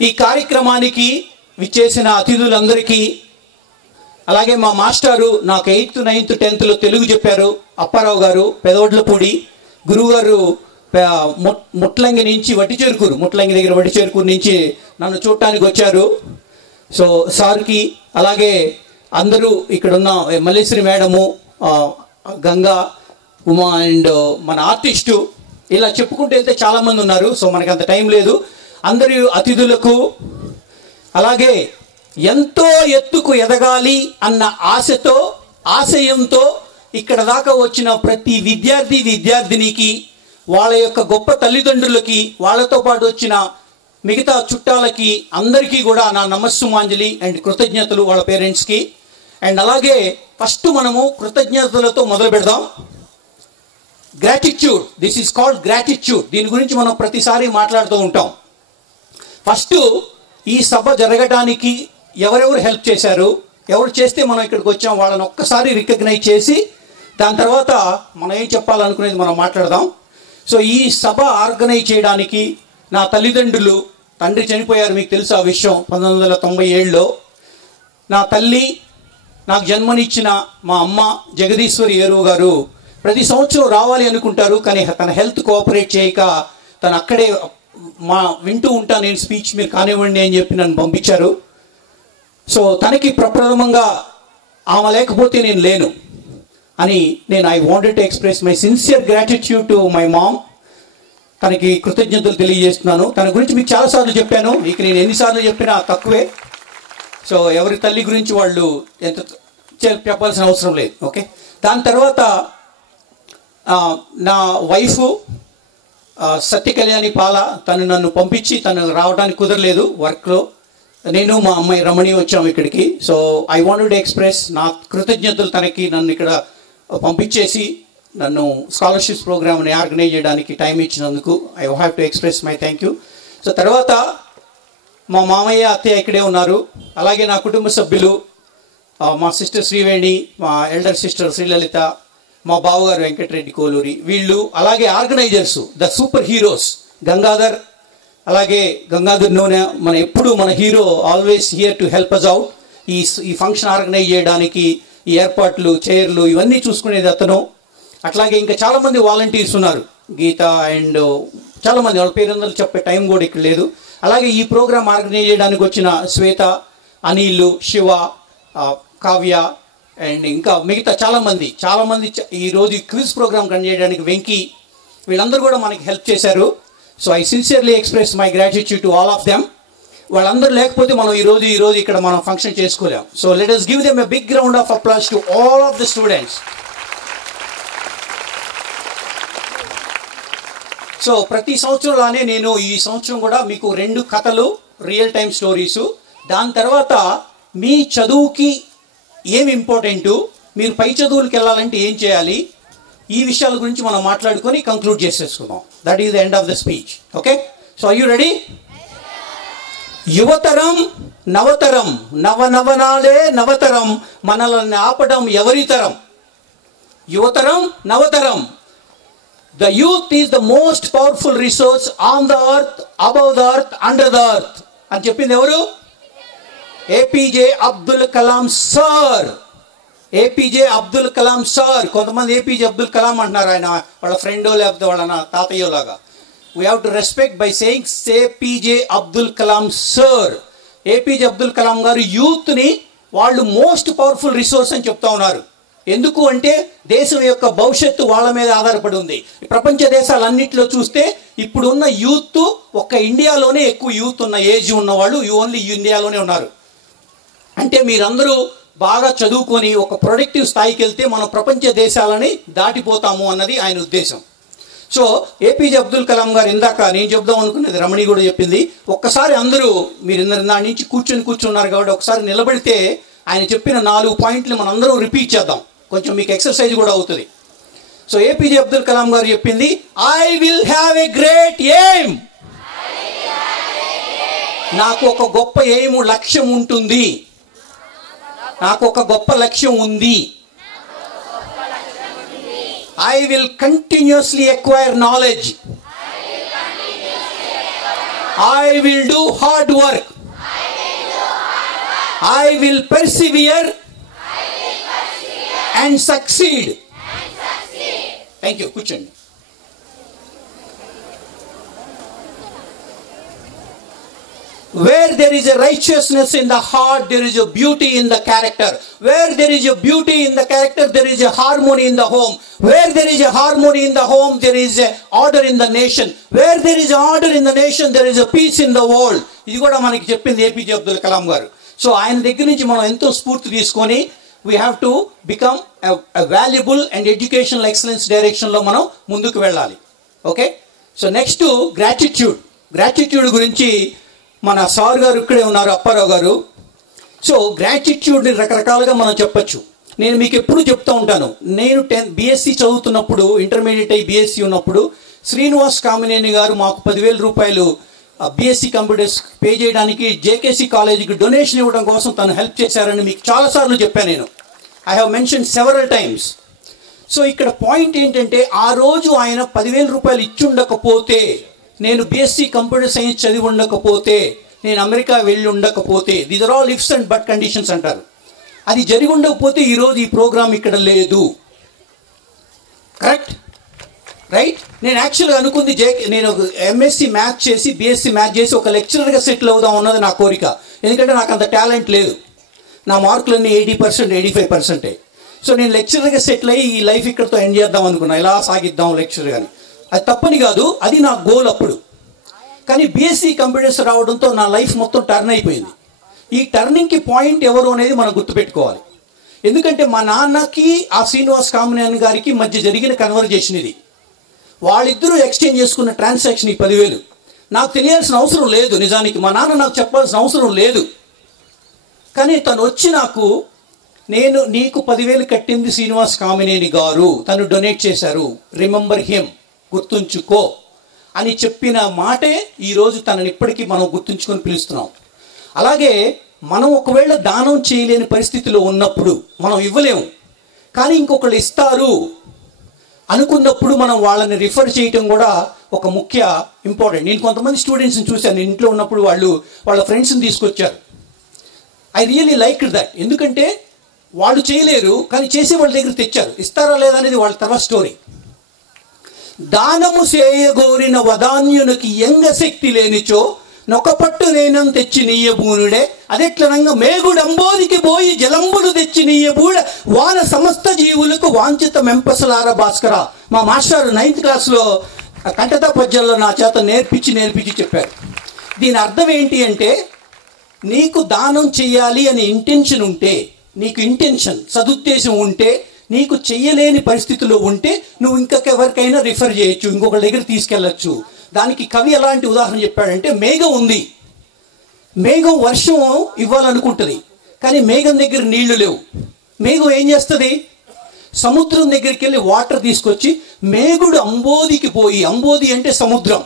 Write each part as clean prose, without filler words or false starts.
ఈ కార్యక్రమానికి విచ్చేసిన అతిథులందరికీ, అలాగే మా మాస్టారు నాకు 8th 9th 10th తెలుగు చెప్పారు, అప్పారావు గారు పెదవడ్లపూడి, గురువుగారు ముట్లంగి నుంచి ముట్లంగి దగ్గర వట్టిచేరుకూరు నుంచి నన్ను చూడటానికి వచ్చారు. సో సార్కి, అలాగే అందరూ ఇక్కడున్న మల్లేశ్వరి మేడము, గంగా, ఉమా అండ్ మన ఆర్టిస్టు, ఇలా చెప్పుకుంటూ వెళ్తే చాలామంది ఉన్నారు. సో మనకి అంత టైం లేదు. అందరి అతిథులకు, అలాగే ఎంతో ఎత్తుకు ఎదగాలి అన్న ఆశతో ఆశయంతో ఇక్కడ దాకా వచ్చిన ప్రతి విద్యార్థినికి, వాళ్ళ యొక్క గొప్ప తల్లిదండ్రులకి, వాళ్ళతో పాటు వచ్చిన మిగతా చుట్టాలకి అందరికీ కూడా నా నమస్సుమాంజలి అండ్ కృతజ్ఞతలు వాళ్ళ పేరెంట్స్కి. అండ్ అలాగే ఫస్ట్ మనము కృతజ్ఞతలతో మొదలు పెడదాం. Gratitude, this is called gratitude. దీని గురించి మనం ప్రతిసారి మాట్లాడుతూ ఉంటాం. ఫస్ట్ ఈ సభ జరగడానికి ఎవరెవరు హెల్ప్ చేశారు, ఎవరు చేస్తే మనం ఇక్కడికి వచ్చాం, వాళ్ళని ఒక్కసారి రికగ్నైజ్ చేసి దాని తర్వాత మనం ఏం చెప్పాలనుకునేది మనం మాట్లాడదాం. సో ఈ సభ ఆర్గనైజ్ చేయడానికి నా తల్లిదండ్రులు, తండ్రి చనిపోయారు, మీకు తెలుసు ఆ విషయం, 1997లో. నా తల్లి, నాకు జన్మనిచ్చిన మా అమ్మ జగదీశ్వరి ఏరువు గారు ప్రతి సంవత్సరం రావాలి అనుకుంటారు, కానీ తన హెల్త్ కోఆపరేట్ చేయక తను అక్కడే వింటూ ఉంటాను నేను స్పీచ్, మీరు కానివ్వండి అని చెప్పి నన్ను పంపించారు. సో తనకి ప్రప్రథమంగా ఆమె లేకపోతే నేను లేను అని I wanted to express my sincere gratitude to my mom. తనకి కృతజ్ఞతలు తెలియజేస్తున్నాను. తన గురించి మీకు చాలాసార్లు చెప్పాను, మీకు నేను ఎన్నిసార్లు చెప్పినా తక్కువే. సో ఎవరి తల్లి గురించి వాళ్ళు ఎంత చెప్పాల్సిన అవసరం లేదు. ఓకే, దాని తర్వాత నా వైఫ్ సత్యకళ్యాణి పాల, తను నన్ను పంపించి, తను రావడానికి కుదరలేదు వర్క్లో, నేను మా అమ్మాయి రమణి వచ్చాము ఇక్కడికి. So I wanted to express నా కృతజ్ఞతలు తనకి, నన్ను ఇక్కడ పంపించేసి నన్ను స్కాలర్షిప్స్ ప్రోగ్రామ్ని ఆర్గనైజ్ చేయడానికి టైం ఇచ్చినందుకు I have to express my thank you. So తర్వాత మా మామయ్య అత్తయ్య ఇక్కడే ఉన్నారు, అలాగే నా కుటుంబ సభ్యులు, మా సిస్టర్ శ్రీవేణి, మా ఎల్డర్ సిస్టర్ శ్రీలలిత, మా బావగారు వెంకటరెడ్డి కోలూరి, వీళ్ళు, అలాగే organizers, the super heroes Gangadhar, అలాగే గంగాధర్ నూనె, ఎప్పుడు మన hero, always here to help us out. ఈ ఫంక్షన్ ఆర్గనైజ్ చేయడానికి ఈ ఏర్పాట్లు, చైర్లు ఇవన్నీ చూసుకునేది అతను. అట్లాగే ఇంకా చాలామంది వాలంటీర్స్ ఉన్నారు, గీత అండ్ చాలామంది, వాళ్ళ పేరందరూ చెప్పే టైం కూడా ఇక్కడ లేదు. అలాగే ఈ ప్రోగ్రామ్ ఆర్గనైజ్ చేయడానికి వచ్చిన శ్వేత, అనిల్, శివ, కావ్య అండ్ ఇంకా మిగతా చాలామంది ఈరోజు క్విజ్ ప్రోగ్రామ్ రన్ చేయడానికి వెంకీ, వీళ్ళందరూ కూడా మనకి హెల్ప్ చేశారు. So I sincerely express my gratitude to all of them. వాళ్ళందరూ లేకపోతే మనం ఈరోజు ఇక్కడ మనం ఫంక్షన్ చేసుకోలేం. So let us give them a big round of applause to all of the students. So ప్రతి సంవత్సరంలానే నేను ఈ సంవత్సరం కూడా మీకు 2 కథలు, రియల్ టైమ్ స్టోరీసు, దాని తర్వాత మీ చదువుకి ఏమి ఇంపార్టెంటు, మీరు పై చదువులకు వెళ్ళాలంటే ఏం చేయాలి, ఈ విషయాల గురించి మనం మాట్లాడుకొని కంక్లూడ్ చేసేసుకుందాం. That is the end of the speech. Okay, so are you ready? యువతరం నవతరం, నవనవనాడే నవతరం, మనల్ని ఆపడం ఎవరితరం. యువతరం నవతరం, the youth is the most powerful resource on the earth, above the earth, under the earth అని చెప్పింది ఎవరు? APJ Abdul Kalam sir. APJ Abdul Kalam sir. కొంతమంది APJ Abdul Kalam అంటున్నారు, ఆయన వాళ్ళ ఫ్రెండో లేకపోతే వాళ్ళ తాతయ్యో లాగా. We have to respect by saying APJ Abdul Kalam sir. APJ Abdul Kalam గారు యూత్ని వాళ్ళు మోస్ట్ పవర్ఫుల్ రిసోర్స్ అని చెప్తా ఉన్నారు. ఎందుకు అంటే దేశం యొక్క భవిష్యత్తు వాళ్ళ మీద ఆధారపడి ఉంది. ప్రపంచ దేశాలన్నింటిలో చూస్తే ఇప్పుడున్న యూత్ ఒక్క ఇండియాలోనే ఎక్కువ యూత్ ఉన్న ఏజ్ ఉన్నవాళ్ళు ఓన్లీ ఇండియాలోనే ఉన్నారు. అంటే మీరందరూ బాగా చదువుకొని ఒక ప్రొడక్టివ్ స్థాయికి వెళ్తే మనం ప్రపంచ దేశాలని దాటిపోతాము అన్నది ఆయన ఉద్దేశం. సో ఏపీజే అబ్దుల్ కలాం గారు, ఇందాక నేను చెప్దాం అనుకున్నది రమణి కూడా చెప్పింది, ఒక్కసారి అందరూ మీరు దాని నుంచి కూర్చున్నారు కాబట్టి ఒకసారి నిలబడితే ఆయన చెప్పిన 4 పాయింట్లు మనందరం రిపీట్ చేద్దాం, కొంచెం మీకు ఎక్సర్సైజ్ కూడా అవుతుంది. సో ఏపీజే అబ్దుల్ కలాం గారు చెప్పింది, I will have a great aim. నాకు ఒక గొప్ప ఎయిమ్, లక్ష్యం ఉంటుంది. నాకు ఒక గొప్ప లక్ష్యం ఉంది. I will continuously acquire knowledge. I will do hard work. I will persevere and succeed. Thank you. Kuchandi. Where there is a righteousness in the heart, there is a beauty in the character. Where there is a beauty in the character, there is a harmony in the home. Where there is a harmony in the home, there is a order in the nation. Where there is order in the nation, there is a peace in the world. ఇది కూడా మనకి చెప్పింది APJ Abdul Kalam గారు. So ఆయన దగ్గర నుంచి మనం ఎంతో స్ఫూర్తి తీసుకొని we have to become a valuable and educational excellence direction లో మనం ముందుకు వెళ్ళాలి. ఓకే, సో నెక్స్ట్ గ్రాటిట్యూడ్ గురించి మన సార్ గారు ఇక్కడే ఉన్నారు, అప్పారావు గారు. సో గ్రాటిట్యూడ్ని రకరకాలుగా మనం చెప్పచ్చు. నేను మీకు ఎప్పుడు చెప్తూ ఉంటాను, నేను BSc చదువుతున్నప్పుడు, ఇంటర్మీడియట్ అయ్యి BSc ఉన్నప్పుడు శ్రీనివాస్ కామినేని గారు మాకు 10,000 రూపాయలు BSc కంప్యూటర్స్ పే చేయడానికి JKC కాలేజీకి డొనేషన్ ఇవ్వడం కోసం తను హెల్ప్ చేశారని మీకు చాలాసార్లు చెప్పాను నేను. I have mention several times. So ఇక్కడ పాయింట్ ఏంటంటే, ఆ రోజు ఆయన 10,000 రూపాయలు ఇచ్చి ఉండకపోతే, నేను BSc కంప్యూటర్ సైన్స్ చదివి ఉండకపోతే, నేను అమెరికా వెళ్ళి ఉండకపోతే, these are all ifs and but conditions అంటారు, అది జరిగి ఉండకపోతే ఈరోజు ఈ ప్రోగ్రామ్ ఇక్కడ లేదు. Correct, right? నేను యాక్చువల్గా అనుకుంది నేను MSc మ్యాథ్స్ చేసి BSc మ్యాథ్స్ చేసి ఒక లెక్చరర్గా సెటిల్ అవుదాం అన్నది నా కోరిక. ఎందుకంటే నాకు అంత టాలెంట్ లేదు, నా మార్కులన్నీ 80%, 85%. సో నేను లెక్చరర్గా సెటిల్ అయ్యి ఈ లైఫ్ ఇక్కడతో ఎండ్ చేద్దాం అనుకున్నా, ఇలా సాగిద్దాం లెక్చర్ కానీ. అది తప్పని కాదు, అది నా గోల్ అప్పుడు. కానీ BSc కంప్యూటర్స్ రావడంతో నా లైఫ్ మొత్తం టర్న్ అయిపోయింది. ఈ టర్నింగ్కి పాయింట్ ఎవరు అనేది మనం గుర్తుపెట్టుకోవాలి. ఎందుకంటే మా నాన్నకి ఆ శ్రీనివాస్ కామినేని గారికి మధ్య జరిగిన కన్వర్జేషన్ ఇది. వాళ్ళిద్దరూ ఎక్స్చేంజ్ చేసుకున్న ట్రాన్సాక్షన్ ఈ 10,000 నాకు తెలియాల్సిన అవసరం లేదు. నిజానికి మా నాన్న నాకు చెప్పాల్సిన అవసరం లేదు. కానీ తను వచ్చి నాకు, నేను నీకు 10,000 కట్టింది శ్రీనివాస్ కామినేని గారు, తను డొనేట్ చేశారు, రిమెంబర్ హిమ్, గుర్తుంచుకో అని చెప్పిన మాటే ఈరోజు తనని ఇప్పటికీ మనం గుర్తుంచుకొని పిలుస్తున్నాం. అలాగే మనం ఒకవేళ దానం చేయలేని పరిస్థితిలో ఉన్నప్పుడు, మనం ఇవ్వలేము కానీ ఇంకొకళ్ళు ఇస్తారు అనుకున్నప్పుడు మనం వాళ్ళని రిఫర్ చేయటం కూడా ఒక ముఖ్య ఇంపార్టెంట్. నేను కొంతమంది స్టూడెంట్స్ని చూశాను, ఇంట్లో ఉన్నప్పుడు వాళ్ళ ఫ్రెండ్స్ని తీసుకొచ్చారు. I really like that. ఎందుకంటే వాళ్ళు చేయలేరు కానీ చేసే వాళ్ళ దగ్గర తెచ్చారు. ఇస్తారా లేదా అనేది వాళ్ళ తర్వాత స్టోరీ. దానము చేయగోరిన వదాన్యునికి ఎంగ శక్తి లేనిచో నొకపట్టు నేనం తెచ్చి నీయబూనుడే, అదెట్లనంగా మేగుడంబోదికి పోయి జలంబులు తెచ్చి నీయబూడ వాన సమస్త జీవులకు వాంఛిత మెంపసలార భాస్కర. మా మాస్టర్ 9th క్లాస్లో కంఠతా పద్యాల్లో నా చేత నేర్పించి చెప్పారు. దీని అర్థం ఏంటి అంటే, నీకు దానం చెయ్యాలి అనే ఇంటెన్షన్ ఉంటే, నీకు ఇంటెన్షన్ సదుద్దేశం ఉంటే, నీకు చెయ్యలేని పరిస్థితిలో ఉంటే నువ్వు ఇంకొకెవరికైనా రిఫర్ చేయొచ్చు, ఇంకొకరి దగ్గర తీసుకెళ్ళచ్చు. దానికి కవి ఎలాంటి ఉదాహరణ చెప్పాడంటే, మేఘం ఉంది, మేఘం వర్షం ఇవ్వాలనుకుంటుంది కానీ మేఘం దగ్గర నీళ్లు లేవు. మేఘం ఏం చేస్తుంది? సముద్రం దగ్గరికి వెళ్ళి వాటర్ తీసుకొచ్చి మేఘుడు అంబోదికి పోయి, అంబోది అంటే సముద్రం,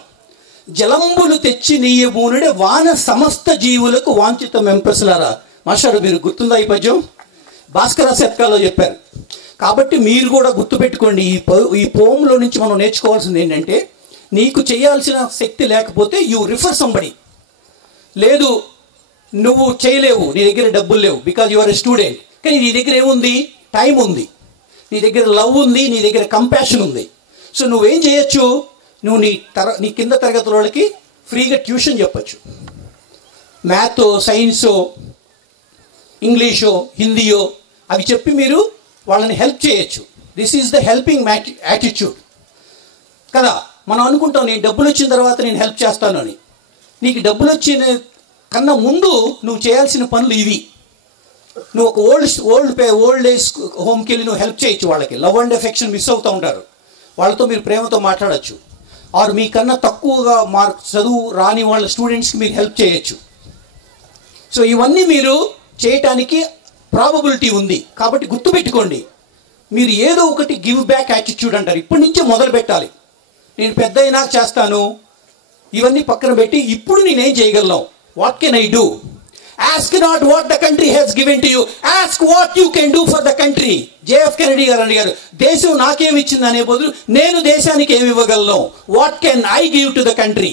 జలంబులు తెచ్చి నీయబూనుడే వాన సమస్త జీవులకు వాంఛిత మెంపసలారా. మాస్టర్ మీరు గుర్తుందా ఈ పద్యం? భాస్కర శతకాల్లో చెప్పారు. కాబట్టి మీరు కూడా గుర్తుపెట్టుకోండి, ఈ పోమ్లో నుంచి మనం నేర్చుకోవాల్సింది ఏంటంటే, నీకు చేయాల్సిన శక్తి లేకపోతే యూ రిఫర్ సంబడి. లేదు నువ్వు చేయలేవు, నీ దగ్గర డబ్బులు లేవు, because you are a student, కానీ నీ దగ్గర ఏముంది? టైం ఉంది, నీ దగ్గర లవ్ ఉంది, నీ దగ్గర కంపాషన్ ఉంది. సో నువ్వేం చేయొచ్చు? నువ్వు నీ కింద తరగతి వాళ్ళకి ఫ్రీగా ట్యూషన్ చెప్పచ్చు. మ్యాథో, సైన్సో, ఇంగ్లీషో, హిందీయో అవి చెప్పి మీరు వాళ్ళని హెల్ప్ చేయొచ్చు. This is the helping attitude కదా. మనం అనుకుంటాం నేను డబ్బులు వచ్చిన తర్వాత నేను హెల్ప్ చేస్తాను అని. నీకు డబ్బులు వచ్చిన కన్నా ముందు నువ్వు చేయాల్సిన పనులు ఇవి. నువ్వు ఒక ఓల్డ్ ఏజ్ హోమ్కి వెళ్ళి నువ్వు హెల్ప్ చేయొచ్చు. వాళ్ళకి లవ్ అండ్ ఎఫెక్షన్ మిస్ అవుతూ ఉంటారు, వాళ్ళతో మీరు ప్రేమతో మాట్లాడచ్చు. ఆరు మీకన్నా తక్కువగా చదువు రాని వాళ్ళ స్టూడెంట్స్కి మీరు హెల్ప్ చేయొచ్చు. సో ఇవన్నీ మీరు చేయటానికి ప్రాబబిలిటీ ఉంది. కాబట్టి గుర్తుపెట్టుకోండి, మీరు ఏదో ఒకటి గివ్ బ్యాక్ యాటిట్యూడ్ అంటారు, ఇప్పటి నుంచే మొదలు పెట్టాలి. నేను పెద్ద అయినా చేస్తాను ఇవన్నీ పక్కన పెట్టి ఇప్పుడు నేనేం చేయగలను, what can I do? Ask not what the country has given to you, ask what you can do for the country. JF Kennedy గారు అడిగారు, దేశం నాకేమి ఇచ్చింది అనే బదులు నేను దేశానికి ఏమి ఇవ్వగలను, what can I give to the country.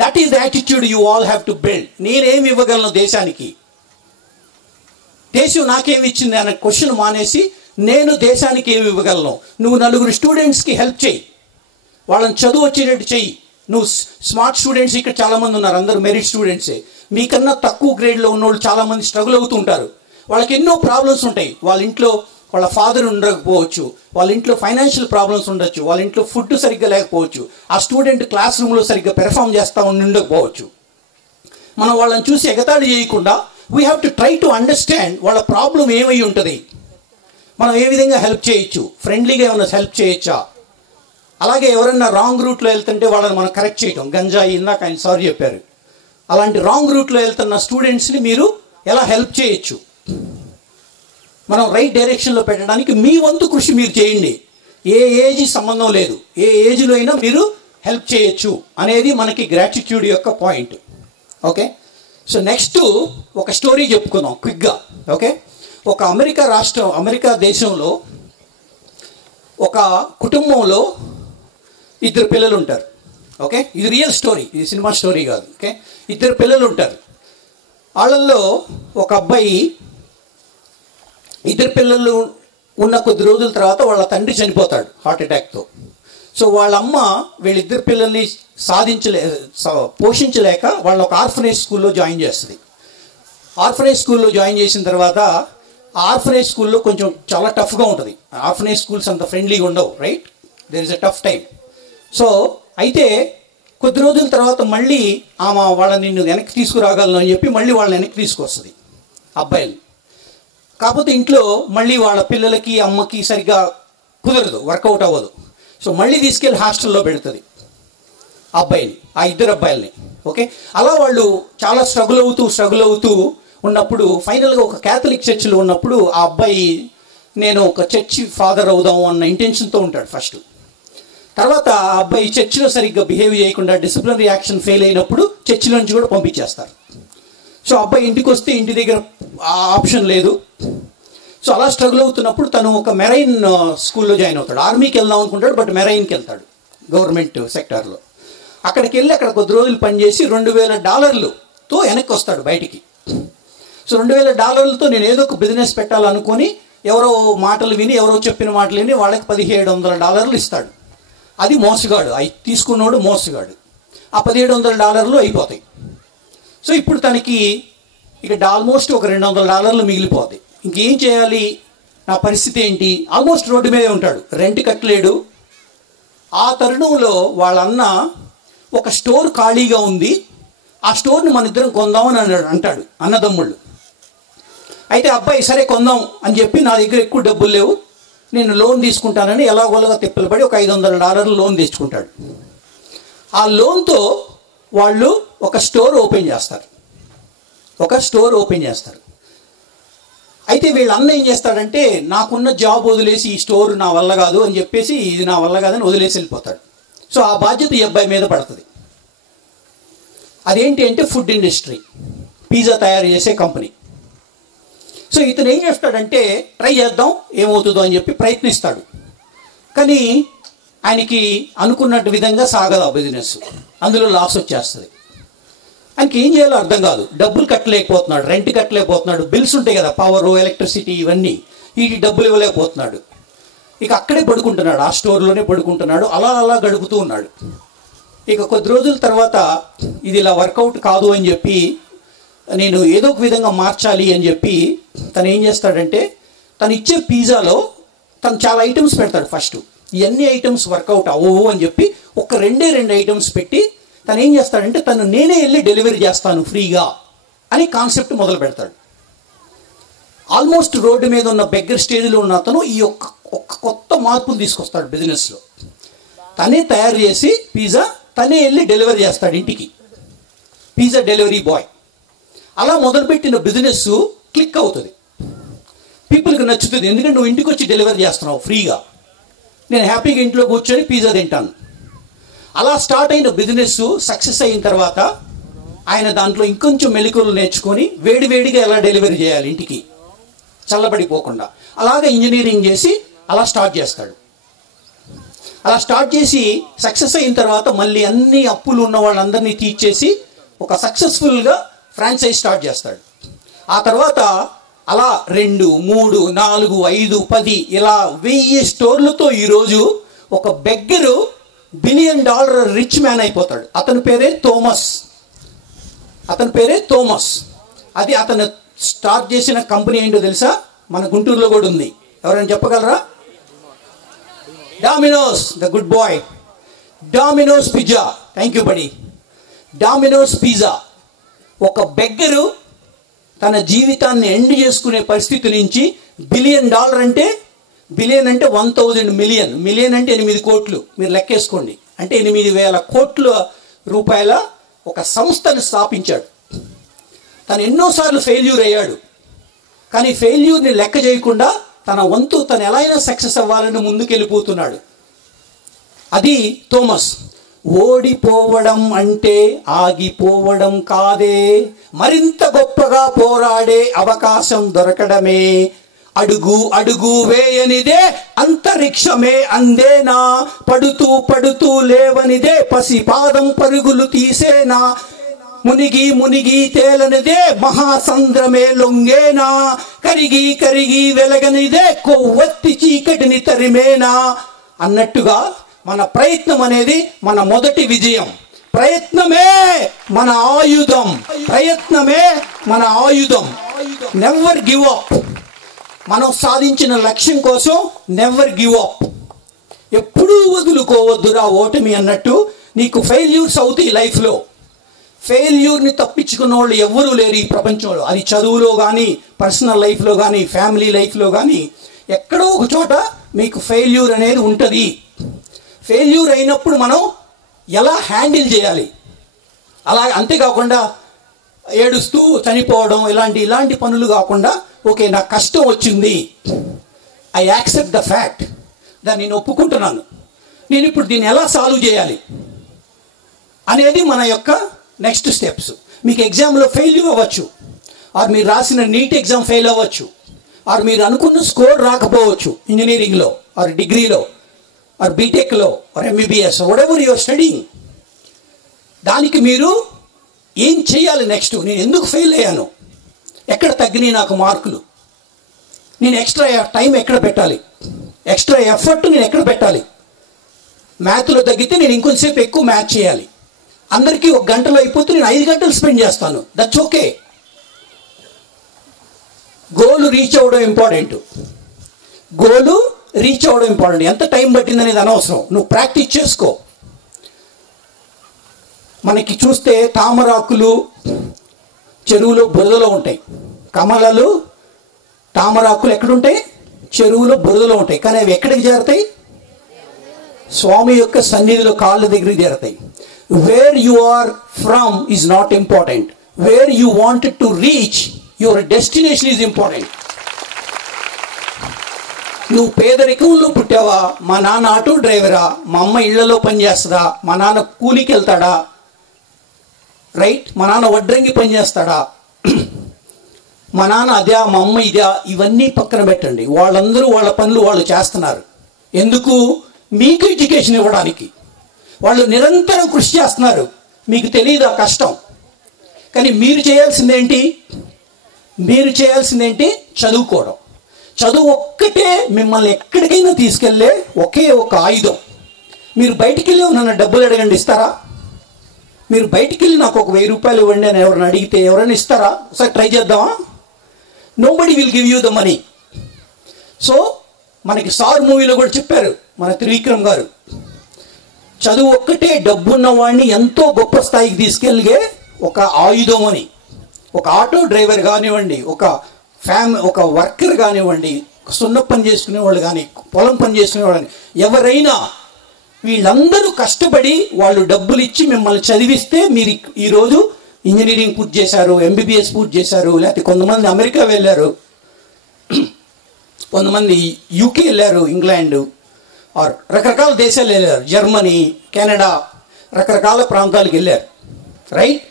That is the attitude you all have to build. నేనేమి ఇవ్వగలను దేశానికి, దేశం నాకేమి ఇచ్చింది అనే క్వశ్చన్ మానేసి నేను దేశానికి ఏమి ఇవ్వగలను. నువ్వు నలుగురు స్టూడెంట్స్కి హెల్ప్ చేయి, వాళ్ళని చదువు వచ్చేటట్టు చెయ్యి. నువ్వు స్మార్ట్ స్టూడెంట్స్ ఇక్కడ చాలామంది ఉన్నారు, అందరూ మెరిట్ స్టూడెంట్సే. మీకన్నా తక్కువ గ్రేడ్లో ఉన్నోళ్ళు చాలామంది స్ట్రగుల్ అవుతూ ఉంటారు. వాళ్ళకి ఎన్నో ప్రాబ్లమ్స్ ఉంటాయి. వాళ్ళ ఇంట్లో వాళ్ళ ఫాదర్ ఉండకపోవచ్చు, వాళ్ళ ఇంట్లో ఫైనాన్షియల్ ప్రాబ్లమ్స్ ఉండొచ్చు, వాళ్ళ ఇంట్లో ఫుడ్ సరిగ్గా లేకపోవచ్చు, ఆ స్టూడెంట్ క్లాస్ రూమ్లో సరిగ్గా పెర్ఫామ్ చేస్తూ ఉండకపోవచ్చు. మనం వాళ్ళని చూసి ఎగతాళి చేయకుండా we have to try to understand వాళ్ళ ప్రాబ్లం ఏమై ఉంటుంది, మనం ఏ విధంగా హెల్ప్ చేయొచ్చు, ఫ్రెండ్లీగా ఏమైనా హెల్ప్ చేయొచ్చా. అలాగే ఎవరైనా రాంగ్ రూట్లో వెళ్తుంటే వాళ్ళని మనం కరెక్ట్ చేయటం, గంజాయి ఇందాక ఆయన సారీ చెప్పారు, అలాంటి రాంగ్ రూట్లో వెళ్తున్న స్టూడెంట్స్ని మీరు ఎలా హెల్ప్ చేయొచ్చు, మనం రైట్ డైరెక్షన్లో పెట్టడానికి మీ వంతు కృషి మీరు చేయండి. ఏ ఏజ్ సంబంధం లేదు, ఏ ఏజ్లో అయినా మీరు హెల్ప్ చేయొచ్చు అనేది మనకి గ్రాటిట్యూడ్ యొక్క పాయింట్. ఓకే, సో నెక్స్ట్ ఒక స్టోరీ చెప్పుకుందాం క్విక్గా. ఓకే, ఒక అమెరికా దేశంలో ఒక కుటుంబంలో ఇద్దరు పిల్లలు ఉంటారు. ఓకే, ఇది రియల్ స్టోరీ, ఇది సినిమా స్టోరీ కాదు. ఓకే, ఇద్దరు పిల్లలు ఉంటారు. వాళ్ళల్లో ఒక అబ్బాయి, ఇద్దరు పిల్లలు ఉన్న కొద్ది రోజుల తర్వాత వాళ్ళ తండ్రి చనిపోతాడు హార్ట్ అటాక్తో. సో వాళ్ళ అమ్మ వీళ్ళిద్దరు పిల్లల్ని పోషించలేక వాళ్ళ ఒక ఆర్ఫనేజ్ స్కూల్లో జాయిన్ చేస్తుంది. ఆర్ఫనేజ్ స్కూల్లో జాయిన్ చేసిన తర్వాత ఆర్ఫనేజ్ స్కూల్లో కొంచెం చాలా టఫ్గా ఉంటుంది. ఆర్ఫనేజ్ స్కూల్స్ అంత ఫ్రెండ్లీగా ఉండవు, right, there is a tough time. So అయితే కొద్ది రోజుల తర్వాత మళ్ళీ ఆమె వాళ్ళని నిన్ను వెనక్కి తీసుకురాగలను అని చెప్పి మళ్ళీ వాళ్ళని వెనక్కి తీసుకొస్తుంది అబ్బాయిలు. కాకపోతే ఇంట్లో మళ్ళీ వాళ్ళ పిల్లలకి అమ్మకి సరిగ్గా కుదరదు, వర్కౌట్ అవ్వదు. సో మళ్ళీ తీసుకెళ్ళి హాస్టల్లో పెడుతుంది అబ్బాయిని, ఆ ఇద్దరు అబ్బాయిల్ని. ఓకే, అలా వాళ్ళు చాలా స్ట్రగుల్ అవుతూ ఉన్నప్పుడు ఫైనల్గా ఒక క్యాథలిక్ చర్చిలో ఉన్నప్పుడు ఆ అబ్బాయి నేను ఒక చర్చి ఫాదర్ అవుదాం అన్న ఇంటెన్షన్తో ఉంటాడు ఫస్ట్. తర్వాత ఆ అబ్బాయి చర్చిలో సరిగ్గా బిహేవ్ చేయకుండా డిసిప్లినరీ యాక్షన్ ఫెయిల్ అయినప్పుడు చర్చిలో నుంచి కూడా పంపించేస్తారు. సో అబ్బాయి ఇంటికి వస్తే ఇంటి దగ్గర ఆ ఆప్షన్ లేదు. సో అలా స్ట్రగుల్ అవుతున్నప్పుడు తను ఒక మెరైన్ స్కూల్లో జాయిన్ అవుతాడు. ఆర్మీకి వెళ్దాం అనుకుంటాడు, బట్ మెరైన్కి వెళ్తాడు గవర్నమెంట్ సెక్టార్లో. అక్కడికి వెళ్ళి అక్కడ కొద్ది రోజులు పనిచేసి $2,000తో వెనక్కి వస్తాడు బయటికి. సో $2,000తో నేను ఏదో ఒక బిజినెస్ పెట్టాలనుకొని ఎవరో మాటలు విని, ఎవరో చెప్పిన మాటలు విని వాళ్ళకి $1,700 ఇస్తాడు. అది మోసగాడు, అవి తీసుకున్నోడు మోసగాడు. ఆ $1,700 అయిపోతాయి. సో ఇప్పుడు తనకి ఇక ఆల్మోస్ట్ ఒక $200 మిగిలిపోతాయి. ఇంకేం చేయాలి, నా పరిస్థితి ఏంటి, ఆల్మోస్ట్ రోడ్డు మీదే ఉంటాడు, రెంట్ కట్టలేడు. ఆ తరుణంలో వాళ్ళ అన్న ఒక స్టోర్ ఖాళీగా ఉంది, ఆ స్టోర్ని మన ఇద్దరం కొందామని అంటాడు అన్నదమ్ముళ్ళు. అయితే అబ్బాయి సరే కొందాం అని చెప్పి, నా దగ్గర ఎక్కువ డబ్బులు లేవు, నేను లోన్ తీసుకుంటానని ఎలాగోలాగా తిప్పలు పడి ఒక $500 లోన్ తెచ్చుకుంటాడు. ఆ లోన్తో వాళ్ళు ఒక స్టోర్ ఓపెన్ చేస్తారు. అయితే వీళ్ళ అన్న ఏం చేస్తాడంటే, నాకున్న జాబ్ వదిలేసి ఈ స్టోర్ నా వల్ల కాదు అని చెప్పేసి, ఇది నా వల్ల కాదని వదిలేసి వెళ్ళిపోతాడు. సో ఆ బాధ్యత ఈ అబ్బాయి మీద పడుతుంది. అదేంటి అంటే ఫుడ్ ఇండస్ట్రీ, పిజ్జా తయారు చేసే కంపెనీ. సో ఇతను ఏం చేస్తాడంటే, ట్రై చేద్దాం ఏమవుతుందో అని చెప్పి ప్రయత్నిస్తాడు. కానీ ఆయనకి అనుకున్నట్టు విధంగా సాగదు ఆ బిజినెస్, అందులో లాస్ వచ్చేస్తుంది. ఆయనకి ఏం చేయాలో అర్థం కాదు, డబ్బులు కట్టలేకపోతున్నాడు, రెంట్ కట్టలేకపోతున్నాడు, బిల్స్ ఉంటాయి కదా, పవర్, ఎలక్ట్రిసిటీ, ఇవన్నీ, ఈ డబ్బులు ఇవ్వలేకపోతున్నాడు. ఇక అక్కడే పడుకుంటున్నాడు, ఆ స్టోర్లోనే పడుకుంటున్నాడు. అలా గడుపుతూ ఉన్నాడు. ఇక కొద్ది రోజుల తర్వాత ఇది ఇలా వర్కౌట్ కాదు అని చెప్పి, నేను ఏదో ఒక విధంగా మార్చాలి అని చెప్పి తను ఏం చేస్తాడంటే, తను ఇచ్చే పిజ్జాలో తను చాలా ఐటమ్స్ పెడతాడు. ఫస్ట్ ఇవన్నీ ఐటమ్స్ వర్కౌట్ అవ్వవు అని చెప్పి ఒక 2 ఐటమ్స్ పెట్టి తను ఏం చేస్తాడంటే, తను నేనే వెళ్ళి డెలివరీ చేస్తాను ఫ్రీగా అని కాన్సెప్ట్ మొదలు పెడతాడు. ఆల్మోస్ట్ రోడ్డు మీద ఉన్న బెగ్గర్ స్టేజ్లో ఉన్న అతను ఈ ఒక్క కొత్త మార్పును తీసుకొస్తాడు బిజినెస్లో. తనే తయారు చేసి పిజ్జా తనే వెళ్ళి డెలివరీ చేస్తాడు ఇంటికి, పిజ్జా డెలివరీ బాయ్. అలా మొదలుపెట్టిన బిజినెస్ క్లిక్ అవుతుంది, పీపుల్కి నచ్చుతుంది. ఎందుకంటే నువ్వు ఇంటికి వచ్చి డెలివరీ చేస్తున్నావు ఫ్రీగా, నేను హ్యాపీగా ఇంట్లో కూర్చొని పిజ్జా తింటాను. అలా స్టార్ట్ అయిన బిజినెస్ సక్సెస్ అయిన తర్వాత ఆయన దాంట్లో ఇంకొంచెం మెలకువలు నేర్చుకొని వేడివేడిగా ఎలా డెలివరీ చేయాలి ఇంటికి చల్లబడిపోకుండా, అలాగే ఇంజనీరింగ్ చేసి అలా స్టార్ట్ చేస్తాడు. అలా స్టార్ట్ చేసి సక్సెస్ అయిన తర్వాత మళ్ళీ అన్ని అప్పులు ఉన్న వాళ్ళందరినీ తీర్చేసి ఒక సక్సెస్ఫుల్గా ఫ్రాంచైజ్ స్టార్ట్ చేస్తాడు. ఆ తర్వాత అలా 2, 3, 4, 5, 10 ఇలా 1000 స్టోర్లతో ఈరోజు ఒక బెగ్గరు $1 బిలియన్ రిచ్ మ్యాన్ అయిపోతాడు. అతని పేరే థోమస్. అది అతను స్టార్ట్ చేసిన కంపెనీ ఏంటో తెలుసా? మన గుంటూరులో కూడా ఉంది. ఎవరైనా చెప్పగలరా? Domino's. The good boy. Domino's pizza. Thank you buddy. Domino's pizza. ఒక బెగ్గరు తన జీవితాన్ని ఎండ్ చేసుకునే పరిస్థితి నుంచి $1 బిలియన్ అంటే 1000 మిలియన్. మిలియన్ అంటే 8 కోట్లు. మీరు లెక్కేసుకోండి. అంటే 8,000 కోట్ల రూపాయల ఒక సంస్థను స్థాపించాడు. తను ఎన్నోసార్లు ఫెయిల్యూర్ అయ్యాడు. కానీ ఫెయిల్యూర్ని లెక్క చేయకుండా తన వంతు తను ఎలా అయినా సక్సెస్ అవ్వాలని ముందుకెళ్ళిపోతున్నాడు. అది థోమస్. ఓడిపోవడం అంటే ఆగిపోవడం కాదే, మరింత గొప్పగా పోరాడే అవకాశం దొరకడమే. అడుగు అడుగు వేయనిదే అంతరిక్షమే అందేనా, పడుతూ పడుతూ లేవనిదే పసిపాదం పరుగులు తీసేనా, మునిగి మునిగి తేలనిదే మహాసంద్రమే లొంగేనా, కరిగి కరిగి వెలగనిదే కొవ్వొత్తి చీకటిని తరిమేనా అన్నట్టుగా మన ప్రయత్నం అనేది మన మొదటి విజయం. ప్రయత్నమే మన ఆయుధం. Never give up. మనం సాధించిన లక్ష్యం కోసం నెవర్ గివ్ అప్. ఎప్పుడూ వదులుకోవద్దురా ఓటమి అన్నట్టు. నీకు ఫెయిల్యూర్స్ అవుతాయి లైఫ్లో. ఫెయిల్యూర్ని తప్పించుకున్న వాళ్ళు ఎవ్వరూ లేరు ఈ ప్రపంచంలో. అది చదువులో కానీ, పర్సనల్ లైఫ్లో కానీ, ఫ్యామిలీ లైఫ్లో కానీ, ఎక్కడో ఒక చోట మీకు ఫెయిల్యూర్ అనేది ఉంటుంది. ఫెయిల్యూర్ అయినప్పుడు మనం ఎలా హ్యాండిల్ చేయాలి, అలా అంతేకాకుండా ఏడుస్తూ చనిపోవడం ఇలాంటి పనులు కాకుండా, ఓకే నాకు కష్టం వచ్చింది, ఐ యాక్సెప్ట్ ద ఫ్యాక్ట్, దాన్ని నేను ఒప్పుకుంటున్నాను, నేను ఇప్పుడు దీన్ని ఎలా సాల్వ్ చేయాలి అనేది మన యొక్క నెక్స్ట్ స్టెప్స్. మీకు ఎగ్జామ్లో ఫెయిల్యూర్ అవ్వచ్చు, ఆర్ మీరు రాసిన నీట్ ఎగ్జామ్ ఫెయిల్ అవ్వచ్చు, ఆర్ మీరు అనుకున్న స్కోర్ రాకపోవచ్చు ఇంజనీరింగ్లో ఆర్ డిగ్రీలో ఆర్ బీటెక్లో or MBBS whatever your studying. దానికి మీరు ఏం చేయాలి నెక్స్ట్? నేను ఎందుకు ఫెయిల్ అయ్యాను, ఎక్కడ తగ్గినాయి నాకు మార్కులు, నేను ఎక్స్ట్రా టైం ఎక్కడ పెట్టాలి, ఎక్స్ట్రా ఎఫర్ట్ నేను ఎక్కడ పెట్టాలి, మ్యాథ్లో తగ్గితే నేను ఇంకొంచెంసేపు ఎక్కువ మ్యాథ్ చేయాలి, అందరికీ 1 గంటలో అయిపోతే నేను 5 గంటలు స్పెండ్ చేస్తాను, దట్స్ ఓకే. గోల్ రీచ్ అవ్వడం ఇంపార్టెంట్. ఎంత టైం పట్టింది అనేది అనవసరం, నువ్వు ప్రాక్టీస్ చేసుకో. మనకి చూస్తే తామరాకులు చెరువులో బురదలో ఉంటాయి, కమలాలు తామరాకులు ఎక్కడుంటాయి? చెరువులో బురదలో ఉంటాయి. కానీ అవి ఎక్కడికి చేరతాయి? స్వామి యొక్క సన్నిధిలో కాళ్ళ దగ్గరికి చేరతాయి. Where you are from is not important, where you wanted to reach your destination is important. నువ్వు పేదరికంలో పుట్టావా, మా నాన్న ఆటో డ్రైవరా, మా అమ్మ ఇళ్లలో పనిచేస్తుందా, మా నాన్న కూలికి వెళ్తాడా, రైట్, మా నాన్న వడ్రంగి పనిచేస్తాడా, మా నాన్న అదా, మా అమ్మ ఇదా, ఇవన్నీ పక్కన పెట్టండి. వాళ్ళందరూ వాళ్ళ పనులు వాళ్ళు చేస్తున్నారు. ఎందుకు? మీకు ఎడ్యుకేషన్ ఇవ్వడానికి. వాళ్ళు నిరంతరం కృషి చేస్తున్నారు, మీకు తెలియదు ఆ కష్టం. కానీ మీరు చేయాల్సిందేంటి? చదువుకోవడం. చదువు ఒక్కటే మిమ్మల్ని ఎక్కడికైనా తీసుకెళ్ళే ఒకే ఒక ఆయుధం. మీరు బయటికి వెళ్ళి నన్ను డబ్బులు అడగండి, ఇస్తారా? మీరు బయటికి వెళ్ళి నాకు ఒక 1000 రూపాయలు ఇవ్వండి అని ఎవరైనా అడిగితే ఎవరైనా ఇస్తారా? ఒకసారి ట్రై చేద్దామా? Nobody will give you the money. So మనకి సార్ మూవీలో కూడా చెప్పారు మన త్రివిక్రమ్ గారు, చదువు ఒక్కటే డబ్బున్న వాడిని ఎంతో గొప్ప స్థాయికి తీసుకెళ్ళే ఒక ఆయుధం అని. ఒక ఆటో డ్రైవర్ కానివ్వండి, ఒక వర్కర్ కానివ్వండి, సున్న పని చేసుకునేవాళ్ళు కానీ, పొలం పని చేసుకునేవాళ్ళు కానీ, ఎవరైనా వీళ్ళందరూ కష్టపడి వాళ్ళు డబ్బులు ఇచ్చి మిమ్మల్ని చదివిస్తే మీరు ఈరోజు ఇంజనీరింగ్ పూర్తి చేశారు, ఎంబీబీఎస్ పూర్తి చేశారు, లేకపోతే కొంతమంది అమెరికా వెళ్ళారు, కొంతమంది యూకే వెళ్ళారు, ఇంగ్లాండ్ ఆర్ రకరకాల దేశాలు వెళ్ళారు, జర్మనీ, కెనడా, రకరకాల ప్రాంతాలకు వెళ్ళారు, రైట్.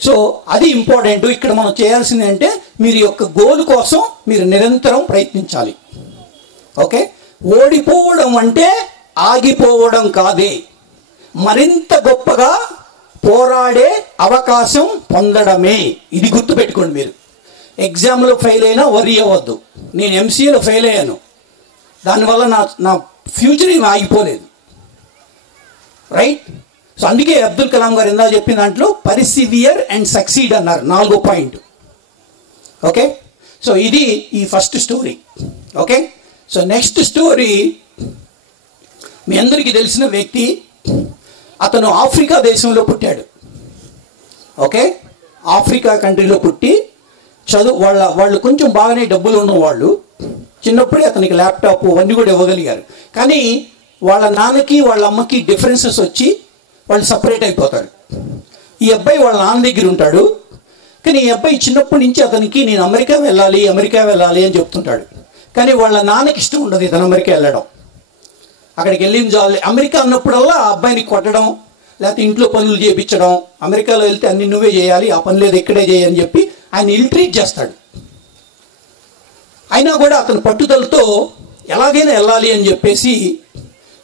సో అది ఇంపార్టెంట్. ఇక్కడ మనం చేయాల్సింది అంటే మీరు యొక్క గోల్ కోసం మీరు నిరంతరం ప్రయత్నించాలి. ఓకే, ఓడిపోవడం అంటే ఆగిపోవడం కాదే, మరింత గొప్పగా పోరాడే అవకాశం పొందడమే. ఇది గుర్తుపెట్టుకోండి మీరు. ఎగ్జామ్లో ఫెయిల్ అయినా వరి అవ్వద్దు. నేను ఎంసీఏలో ఫెయిల్ అయ్యాను, దానివల్ల నా ఫ్యూచర్ ఏమి ఆగిపోలేదు. రైట్? సో అందుకే అబ్దుల్ కలాం గారు ఇందా చెప్పిన దాంట్లో పర్సివియర్ అండ్ సక్సీడ్ అన్నారు, 4వ పాయింట్. ఓకే, సో ఇది ఈ first story. Okay, so next story మీ అందరికీ తెలిసిన వ్యక్తి. అతను ఆఫ్రికా దేశంలో పుట్టాడు. ఓకే, ఆఫ్రికా కంట్రీలో పుట్టి వాళ్ళు కొంచెం బాగానే డబ్బులు ఉన్నవాళ్ళు. చిన్నప్పుడే అతనికి ల్యాప్టాప్ అవన్నీ కూడా ఇవ్వగలిగారు. కానీ వాళ్ళ నాన్నకి వాళ్ళ అమ్మకి డిఫరెన్సెస్ వచ్చి వాళ్ళు సపరేట్ అయిపోతారు. ఈ అబ్బాయి వాళ్ళ నాన్న దగ్గర ఉంటాడు. కానీ ఈ అబ్బాయి చిన్నప్పటి నుంచి అతనికి నేను అమెరికా వెళ్ళాలి అని చెప్తుంటాడు. కానీ వాళ్ళ నాన్నకి ఇష్టం ఉండదు ఇతను అమెరికా వెళ్ళడం. అక్కడికి వెళ్ళిన అమెరికా అన్నప్పుడల్లా ఆ అబ్బాయిని కొట్టడం, లేకపోతే ఇంట్లో పనులు చేయించడం, అమెరికాలో వెళ్తే అన్ని నువ్వే చేయాలి, ఆ పని లేదు ఇక్కడే చేయని చెప్పి ఆయన ఇల్ట్రీట్ చేస్తాడు. అయినా కూడా అతను పట్టుదలతో ఎలాగైనా వెళ్ళాలి అని చెప్పేసి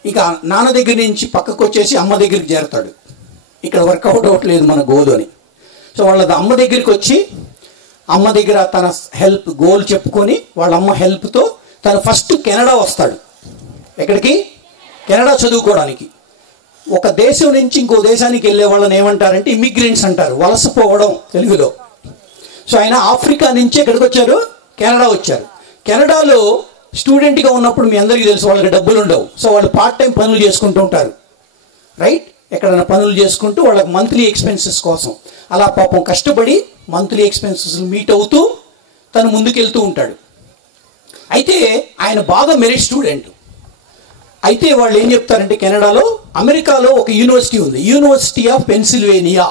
ఇక నాన్న దగ్గర నుంచి పక్కకు వచ్చేసి అమ్మ దగ్గరికి చేరతాడు. ఇక్కడ వర్కౌట్ అవ్వట్లేదు మన గోల్ అని. సో వాళ్ళ అమ్మ దగ్గరికి వచ్చి అమ్మ దగ్గర తన గోల్ చెప్పుకొని వాళ్ళ అమ్మ హెల్ప్తో తను ఫస్ట్ కెనడా వస్తాడు. ఎక్కడికి? కెనడా చదువుకోవడానికి. ఒక దేశం నుంచి ఇంకో దేశానికి వెళ్ళే వాళ్ళని ఏమంటారంటే ఇమిగ్రెంట్స్ అంటారు, వలసపోవడం తెలుగులో. సో ఆయన ఆఫ్రికా నుంచి ఎక్కడికి వచ్చారు? కెనడా వచ్చారు. కెనడాలో స్టూడెంట్గా ఉన్నప్పుడు మీ అందరికీ తెలుసు వాళ్ళకి డబ్బులు ఉండవు. సో వాళ్ళు పార్ట్ టైం పనులు చేసుకుంటూ ఉంటారు. రైట్? ఎక్కడైనా పనులు చేసుకుంటూ వాళ్ళకి మంత్లీ ఎక్స్పెన్సెస్ కోసం అలా పాపం కష్టపడి మంత్లీ ఎక్స్పెన్సెస్ మీట్ అవుతూ తను ముందుకెళ్తూ ఉంటాడు. అయితే ఆయన బాగా మెరిట్ స్టూడెంట్. అయితే వాళ్ళు ఏం చెప్తారంటే కెనడాలో, అమెరికాలో ఒక యూనివర్సిటీ ఉంది, యూనివర్సిటీ ఆఫ్ పెన్సిల్వేనియా,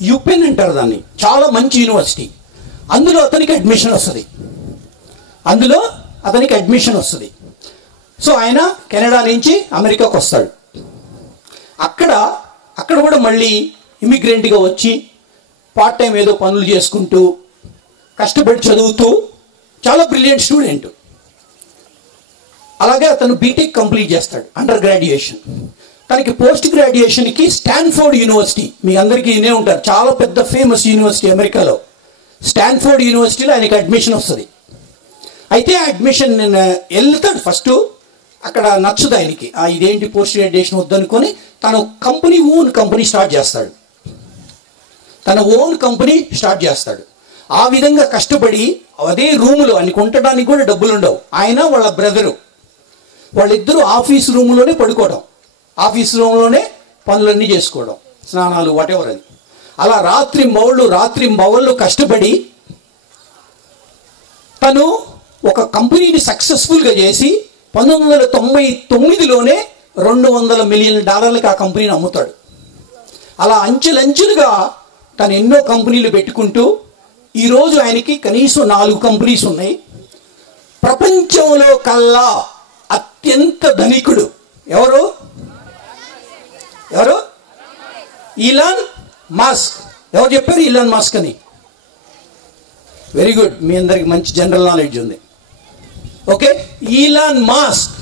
యుపెన్ అంటారు దాన్ని. చాలా మంచి యూనివర్సిటీ. అందులో అతనికి అడ్మిషన్ వస్తుంది. సో ఆయన కెనడా నుంచి అమెరికాకు వస్తాడు. అక్కడ కూడా మళ్ళీ ఇమిగ్రెంట్గా వచ్చి పార్ట్ టైం ఏదో పనులు చేసుకుంటూ కష్టపడి చదువుతూ చాలా బ్రిలియంట్ స్టూడెంట్. అలాగే అతను బీటెక్ కంప్లీట్ చేస్తాడు, అండర్ గ్రాడ్యుయేషన్. తనకి పోస్ట్ గ్రాడ్యుయేషన్కి స్టాన్ఫోర్డ్ యూనివర్సిటీ, మీ అందరికీ వినే ఉంటారు, చాలా పెద్ద ఫేమస్ యూనివర్సిటీ అమెరికాలో. స్టాన్ఫోర్డ్ యూనివర్సిటీలో ఆయనకి అడ్మిషన్ వస్తుంది. అయితే ఆ అడ్మిషన్ నేను వెళ్తాడు ఫస్ట్, అక్కడ నచ్చదు ఆయనకి, ఇదేంటి పోస్ట్ గ్రాడ్యుయేషన్ వద్దనుకొని తను ఓన్ కంపెనీ స్టార్ట్ చేస్తాడు. ఆ విధంగా కష్టపడి అదే రూములో ఆయనకు ఉండటానికి కూడా డబ్బులు ఉండవు. ఆయన వాళ్ళ బ్రదరు వాళ్ళిద్దరూ ఆఫీస్ రూమ్లోనే పడుకోవడం, ఆఫీస్ రూమ్లోనే పనులన్నీ చేసుకోవడం, స్నానాలు వాటెవర్ అని. అలా రాత్రి మౌళ్ళు కష్టపడి తను ఒక కంపెనీని సక్సెస్ఫుల్గా చేసి 1999లోనే $200 మిలియన్ ఆ కంపెనీని అమ్ముతాడు. అలా అంచెలంచెలుగా తను ఎన్నో కంపెనీలు పెట్టుకుంటూ ఈరోజు ఆయనకి కనీసం 4 కంపెనీస్ ఉన్నాయి. ప్రపంచంలో కల్లా అత్యంత ధనికుడు ఎవరు? Elon Musk. ఎవరు చెప్పారు ఈలాన్ మస్క్ అని? వెరీ గుడ్, మీ అందరికి మంచి జనరల్ నాలెడ్జ్ ఉంది. ఓకే, ఈలాన్ మస్క్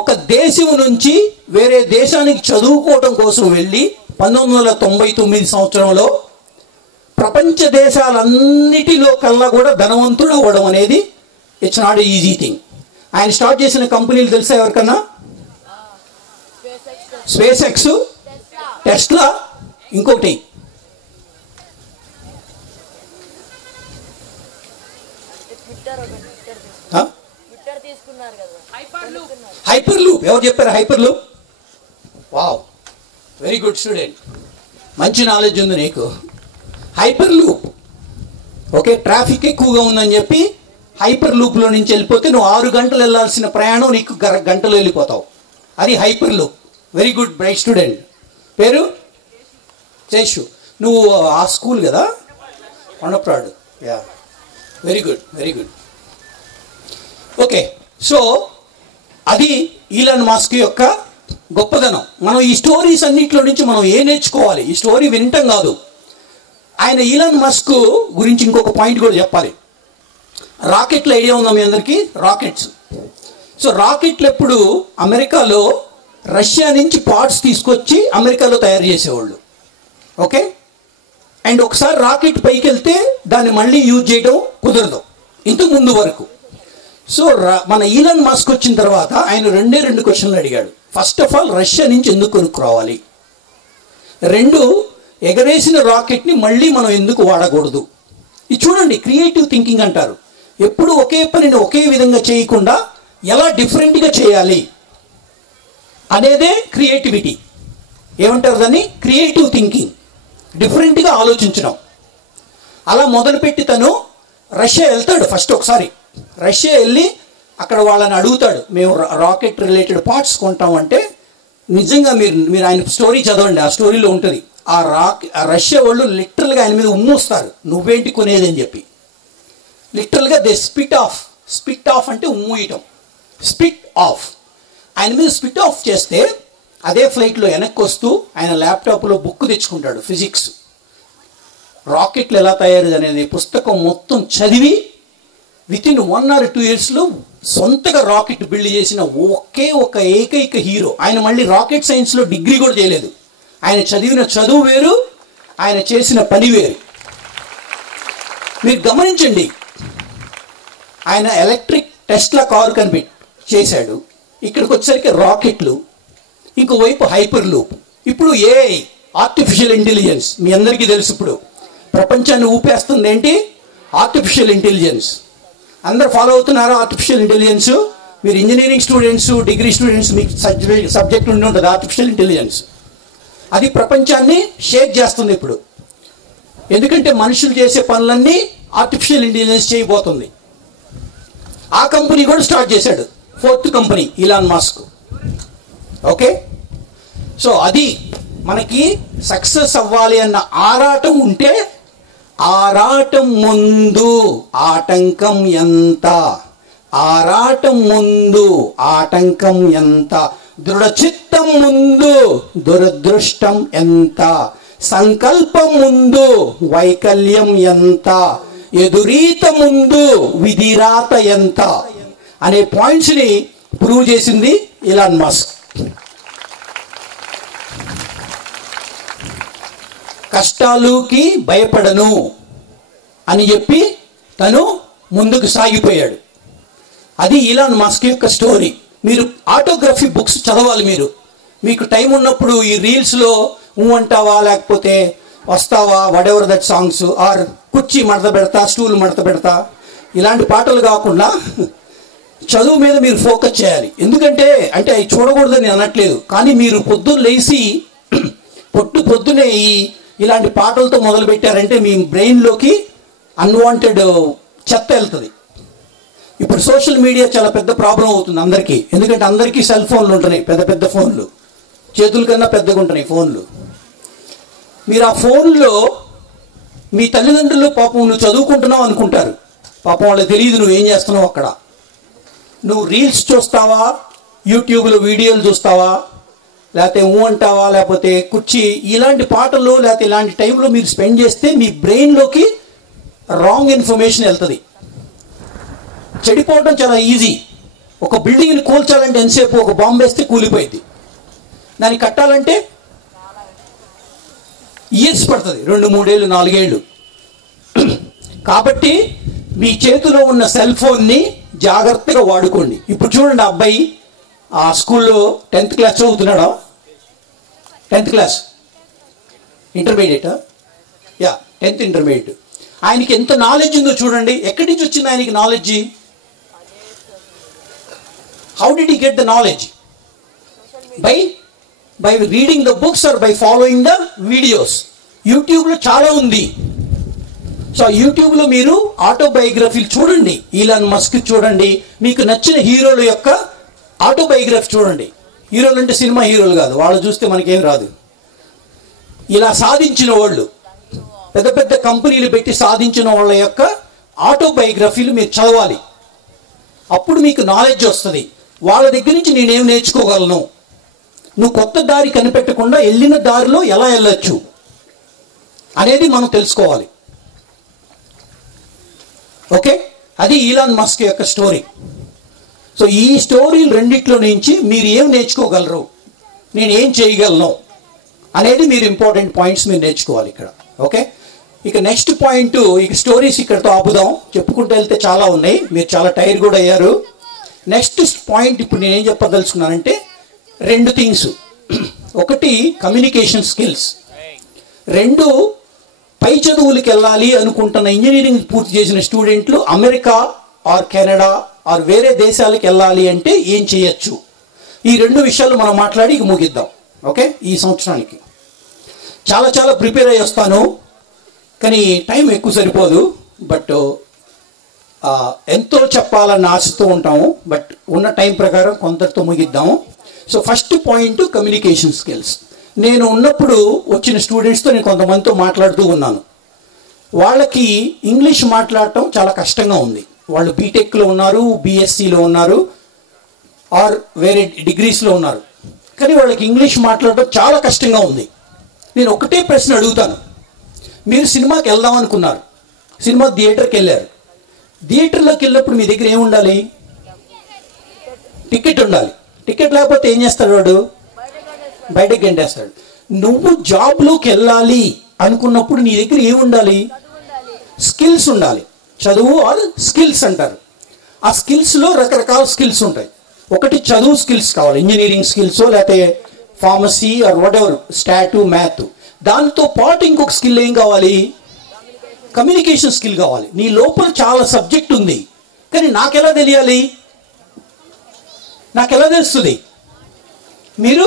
ఒక దేశం నుంచి వేరే దేశానికి చదువుకోవటం కోసం వెళ్ళి 1999 సంవత్సరంలో ప్రపంచ దేశాలన్నిటిలో కల్లా కూడా ధనవంతుడు అవ్వడం అనేది ఇట్స్ నాట్ ఈజీ థింగ్. ఆయన స్టార్ట్ చేసిన కంపెనీలు తెలుసా ఎవరికన్నా? స్పేస్ ఎక్స్, టెస్లా, ఇంకొకటి హైపర్ లూప్. ఎవరు చెప్పారు hyper loop? Wow, very good student, మంచి నాలెడ్జ్ ఉంది నీకు. Hyper loop. ఓకే, ట్రాఫిక్ ఎక్కువగా ఉందని చెప్పి హైపర్ లూప్లో నుంచి వెళ్ళిపోతే నువ్వు 6 గంటలు వెళ్ళాల్సిన ప్రయాణం నీకు గంటలో వెళ్ళిపోతావు. అది hyper loop. Very good, bright student. పేరు శేషు. నువ్వు ఆ స్కూల్ కదా, Kondapradu. Yeah, very good. Okay, so అది ఈలాన్ మస్క్ యొక్క గొప్పదనం. మనం ఈ స్టోరీస్ అన్నింటిలో నుంచి మనం ఏం నేర్చుకోవాలి? ఈ స్టోరీ వినటం కాదు, ఆయన ఈలాన్ మస్క్ గురించి ఇంకొక పాయింట్ కూడా చెప్పాలి. రాకెట్ల ఐడియా ఉందా మీ అందరికీ? రాకెట్స్ సో రాకెట్లు ఎప్పుడు అమెరికాలో రష్యా నుంచి పార్ట్స్ తీసుకొచ్చి అమెరికాలో తయారు చేసేవాళ్ళు. ఓకే, అండ్ ఒకసారి రాకెట్ పైకి వెళ్తే దాన్ని మళ్ళీ యూజ్ చేయడం కుదరదు ఇంతకు ముందు వరకు. సో మన ఈలాన్ మస్క్ వచ్చిన తర్వాత ఆయన రెండు క్వశ్చన్లు అడిగాడు. ఫస్ట్ ఆఫ్ ఆల్, రష్యా నుంచి ఎందుకు కొనుక్కురావాలి? రెండు, ఎగరేసిన రాకెట్ని మళ్ళీ మనం ఎందుకు వాడకూడదు? ఇది చూడండి, క్రియేటివ్ థింకింగ్ అంటారు. ఎప్పుడు ఒకే పనిని ఒకే విధంగా చేయకుండా ఎలా డిఫరెంట్గా చేయాలి అనేదే క్రియేటివిటీ. ఏమంటారు దాన్ని? క్రియేటివ్ థింకింగ్, డిఫరెంట్గా ఆలోచించడం. అలా మొదలుపెట్టి తను రష్యా వెళ్తాడు. ఫస్ట్ ఒకసారి రష్యా వెళ్ళి అక్కడ వాళ్ళని అడుగుతాడు, మేము రాకెట్ రిలేటెడ్ పార్ట్స్ కొంటామంటే, నిజంగా మీరు ఆయన స్టోరీ చదవండి, ఆ స్టోరీలో ఉంటుంది. ఆ రష్యా వాళ్ళు లిటరల్గా ఆయన మీద ఉమ్మూస్తారు, నువ్వేంటి కొనేది అని చెప్పి. లిటరల్గా దే స్పిట్ ఆఫ్ అంటే ఉమ్మూయటం, స్పిట్ ఆఫ్. ఆయన మీద స్పిట్ ఆఫ్ చేస్తే అదే ఫ్లైట్లో వెనక్కి వస్తూ ఆయన ల్యాప్టాప్లో బుక్ తెచ్చుకుంటాడు, ఫిజిక్స్, రాకెట్లు ఎలా తయారు అనేది పుస్తకం మొత్తం చదివి వితిన్ 1 or 2 yearsలో సొంతగా రాకెట్ బిల్డ్ చేసిన ఒక ఏకైక హీరో. ఆయన మళ్ళీ రాకెట్ సైన్స్లో డిగ్రీ కూడా చేయలేదు. ఆయన చదివిన చదువు వేరు, ఆయన చేసిన పని వేరు. మీరు గమనించండి, ఆయన ఎలక్ట్రిక్ టెస్లా కారు చేశాడు. ఇక్కడికి వచ్చేసరికి రాకెట్లు, ఇంకోవైపు హైపర్ లూప్. ఇప్పుడు ఏఐ, ఆర్టిఫిషియల్ ఇంటెలిజెన్స్ మీ అందరికీ తెలుసు. ఇప్పుడు ప్రపంచాన్ని ఊపేస్తుంది ఏంటి? Artificial intelligence. అందరు ఫాలో అవుతున్నారా ఆర్టిఫిషియల్ ఇంటెలిజెన్స్? మీరు ఇంజనీరింగ్ స్టూడెంట్స్, డిగ్రీ స్టూడెంట్స్, మీకు సబ్జెక్ట్ ఉండి ఉంటుంది ఆర్టిఫిషియల్ ఇంటెలిజెన్స్. అది ప్రపంచాన్ని షేక్ చేస్తుంది ఇప్పుడు. ఎందుకంటే మనుషులు చేసే పనులన్నీ ఆర్టిఫిషియల్ ఇంటెలిజెన్స్ చేయబోతుంది. ఆ కంపెనీ కూడా స్టార్ట్ చేశాడు, 4th company, Elon Musk. Okay, so అది మనకి సక్సెస్ అవ్వాలి అన్న ఆరాటం ఉంటే, ఆరాటం ముందు ఆటంకం ఎంత, ఆరాటం ముందు ఆటంకం ఎంత, దృఢచిత్తం ముందు దురదృష్టం ఎంత, సంకల్పం ముందు వైకల్యం ఎంత, ఎదురీత ముందు విధిరాత ఎంత అనే పాయింట్స్ని ప్రూవ్ చేసింది ఈలాన్ మస్క్. కష్టాలుకి భయపడను అని చెప్పి తను ముందుకు సాగిపోయాడు. అది ఈలాన్ మస్క్ యొక్క స్టోరీ. మీరు ఆటోగ్రఫీ బుక్స్ చదవాలి. మీకు టైం ఉన్నప్పుడు ఈ రీల్స్లో అంటావా, లేకపోతే వస్తావా, whatever that songs, or కుర్చీ మడత పెడతా, స్టూల్ మడత పెడతా, ఇలాంటి పాటలు కాకుండా చదువు మీద మీరు ఫోకస్ చేయాలి. ఎందుకంటే అంటే అవి చూడకూడదని అనట్లేదు, కానీ మీరు పొద్దున్న లేచి పొద్దునే ఇలాంటి పాటలతో మొదలు పెట్టారంటే మీ బ్రెయిన్లోకి అన్వాంటెడ్ చెత్త వెళ్తుంది. ఇప్పుడు సోషల్ మీడియా చాలా పెద్ద ప్రాబ్లం అవుతుంది అందరికీ. ఎందుకంటే అందరికీ సెల్ ఫోన్లు ఉంటున్నాయి, పెద్ద ఫోన్లు, చేతుల కన్నా పెద్దగా ఉంటున్నాయి ఫోన్లు. మీరు ఆ ఫోన్లో మీ తల్లిదండ్రులు పాపం నువ్వు చదువుకుంటున్నావు అనుకుంటారు, పాపం వాళ్ళకి తెలియదు నువ్వేం చేస్తున్నావు అక్కడ. నువ్వు రీల్స్ చూస్తావా, యూట్యూబ్లో వీడియోలు చూస్తావా, లేకపోతే అంటావా, లేకపోతే కుర్చీ, ఇలాంటి పాటలు లేకపోతే ఇలాంటి టైంలో మీరు స్పెండ్ చేస్తే మీ బ్రెయిన్లోకి రాంగ్ ఇన్ఫర్మేషన్ వెళ్తుంది. చెడిపోవడం చాలా ఈజీ. ఒక బిల్డింగ్ని కూల్చాలంటే ఎంతసేపు, ఒక బాంబు వేస్తే కూలిపోయింది. దాన్ని కట్టాలంటే ఇయర్స్ పడుతుంది, 2, 3 ఏళ్ళు, 4 ఏళ్ళు. కాబట్టి మీ చేతిలో ఉన్న సెల్ ఫోన్ని జాగ్రత్తగా వాడుకోండి. ఇప్పుడు చూడండి, అబ్బాయి ఆ స్కూల్లో 10th క్లాస్ చదువుతున్నాడా? 10th class, intermediate, 10th intermediate. ఆయనకి ఎంత నాలెడ్జ్ ఉందో చూడండి. ఎక్కడి నుంచి వచ్చింది ఆయనకి knowledge? How did he get the knowledge? By reading the books or by following the videos. యూట్యూబ్లో చాలా ఉంది. సో యూట్యూబ్లో మీరు ఆటోబయోగ్రఫీలు చూడండి, ఈలాన్ మస్క్ చూడండి, మీకు నచ్చిన హీరోల యొక్క ఆటోబయోగ్రఫీ చూడండి. హీరోలు అంటే సినిమా హీరోలు కాదు, వాళ్ళు చూస్తే మనకేం రాదు. ఇలా సాధించిన వాళ్ళు, పెద్ద కంపెనీలు పెట్టి సాధించిన వాళ్ళ యొక్క ఆటోబయోగ్రఫీలు మీరు చదవాలి. అప్పుడు మీకు నాలెడ్జ్ వస్తుంది. వాళ్ళ దగ్గర నుంచి నేనేం నేర్చుకోగలను, నువ్వు కొత్త దారి కనిపెట్టకుండా వెళ్ళిన దారిలో ఎలా వెళ్ళొచ్చు అనేది మనం తెలుసుకోవాలి. ఓకే, అది ఈలాన్ మస్క్ యొక్క స్టోరీ. సో ఈ స్టోరీలు రెండిట్లో నుంచి మీరు ఏం నేర్చుకోగలరు, నేను ఏం చేయగలను అనేది మీరు ఇంపార్టెంట్ పాయింట్స్ మీరు నేర్చుకోవాలి ఇక్కడ. ఓకే, ఇక నెక్స్ట్ పాయింట్, ఇక స్టోరీస్ ఇక్కడతో ఆపుదాం. చెప్పుకుంటూ వెళ్తే చాలా ఉన్నాయి, మీరు చాలా టైర్ కూడా అయ్యారు. నెక్స్ట్ పాయింట్ ఇప్పుడు నేనేం చెప్పదలుచుకున్నానంటే 2 థింగ్స్. ఒకటి కమ్యూనికేషన్ స్కిల్స్, 2 పై చదువులకు వెళ్ళాలి అనుకుంటున్న ఇంజనీరింగ్ పూర్తి చేసిన స్టూడెంట్లు అమెరికా ఆర్ కెనడా ఆర్ వేరే దేశాలకు వెళ్ళాలి అంటే ఏం చేయొచ్చు. ఈ 2 విషయాలు మనం మాట్లాడి ఇక ముగిద్దాం. ఓకే, ఈ సంవత్సరానికి చాలా చాలా ప్రిపేర్ అయ్యి వస్తాను, కానీ టైం ఎక్కువ సరిపోదు. బట్ ఎంతో చెప్పాలన్న ఆశతో ఉంటాము, బట్ ఉన్న టైం ప్రకారం కొంతతో ముగిద్దాము. So first point communication skills. నేను ఉన్నప్పుడు వచ్చిన స్టూడెంట్స్తో నేను కొంతమందితో మాట్లాడుతూ ఉన్నాను. వాళ్ళకి ఇంగ్లీష్ మాట్లాడటం చాలా కష్టంగా ఉంది. వాళ్ళు బీటెక్లో ఉన్నారు, బీఎస్సీలో ఉన్నారు, ఆర్ వేరే డిగ్రీస్లో ఉన్నారు, కానీ వాళ్ళకి ఇంగ్లీష్ మాట్లాడటం చాలా కష్టంగా ఉంది. నేను ఒకటే ప్రశ్న అడుగుతాను, మీరు సినిమాకి వెళ్దాం అనుకున్నారు, సినిమా థియేటర్కి వెళ్ళారు, థియేటర్లోకి వెళ్ళినప్పుడు మీ దగ్గర ఏముండాలి? టికెట్ ఉండాలి. టికెట్ లేకపోతే ఏం చేస్తాడు వాడు? బయటకు గంటేస్తాడు. నువ్వు జాబ్లోకి వెళ్ళాలి అనుకున్నప్పుడు నీ దగ్గర ఏముండాలి? స్కిల్స్ ఉండాలి. చదువు ఆర్ స్కిల్స్ అంటారు. ఆ స్కిల్స్లో రకరకాల స్కిల్స్ ఉంటాయి. ఒకటి చదువు స్కిల్స్ కావాలి, ఇంజనీరింగ్ స్కిల్స్ లేకపోతే pharmacy or whatever, stat, math. దాంతో పాటు ఇంకొక స్కిల్ ఏం కావాలి? కమ్యూనికేషన్ స్కిల్ కావాలి. నీ లోపల చాలా సబ్జెక్ట్ ఉంది, కానీ నాకెలా తెలియాలి? నాకెలా తెలుస్తుంది? మీరు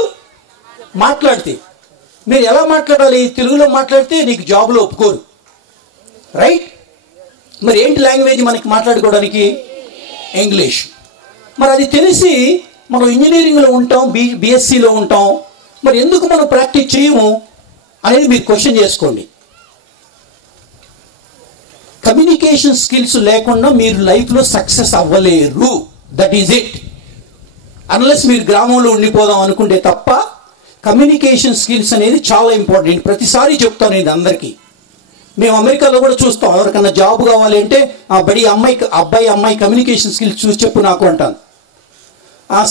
మాట్లాడితే. మీరు ఎలా మాట్లాడాలి? తెలుగులో మాట్లాడితే నీకు జాబ్లో ఒప్పుకోరు, రైట్? మరి ఏంటి లాంగ్వేజ్ మనకి మాట్లాడుకోవడానికి? ఇంగ్లీష్. మరి అది తెలిసి మనం ఇంజనీరింగ్లో ఉంటాం, బీఎస్సీలో ఉంటాం, మరి ఎందుకు మనం ప్రాక్టీస్ చేయము అనేది మీరు క్వశ్చన్ చేసుకోండి. కమ్యూనికేషన్ స్కిల్స్ లేకుండా మీరు లైఫ్లో సక్సెస్ అవ్వలేరు. That is it. అన్లెస్ మీరు గ్రామంలో ఉండిపోదాం అనుకుంటే తప్ప కమ్యూనికేషన్ స్కిల్స్ అనేది చాలా ఇంపార్టెంట్. ప్రతిసారి చెప్తాను ఇది అందరికీ. మేము అమెరికాలో కూడా చూస్తాం, ఎవరికన్నా జాబ్ కావాలి అంటే ఆ బడి అబ్బాయి అమ్మాయి కమ్యూనికేషన్ స్కిల్స్ చూసి చెప్పు నాకు అంటాను.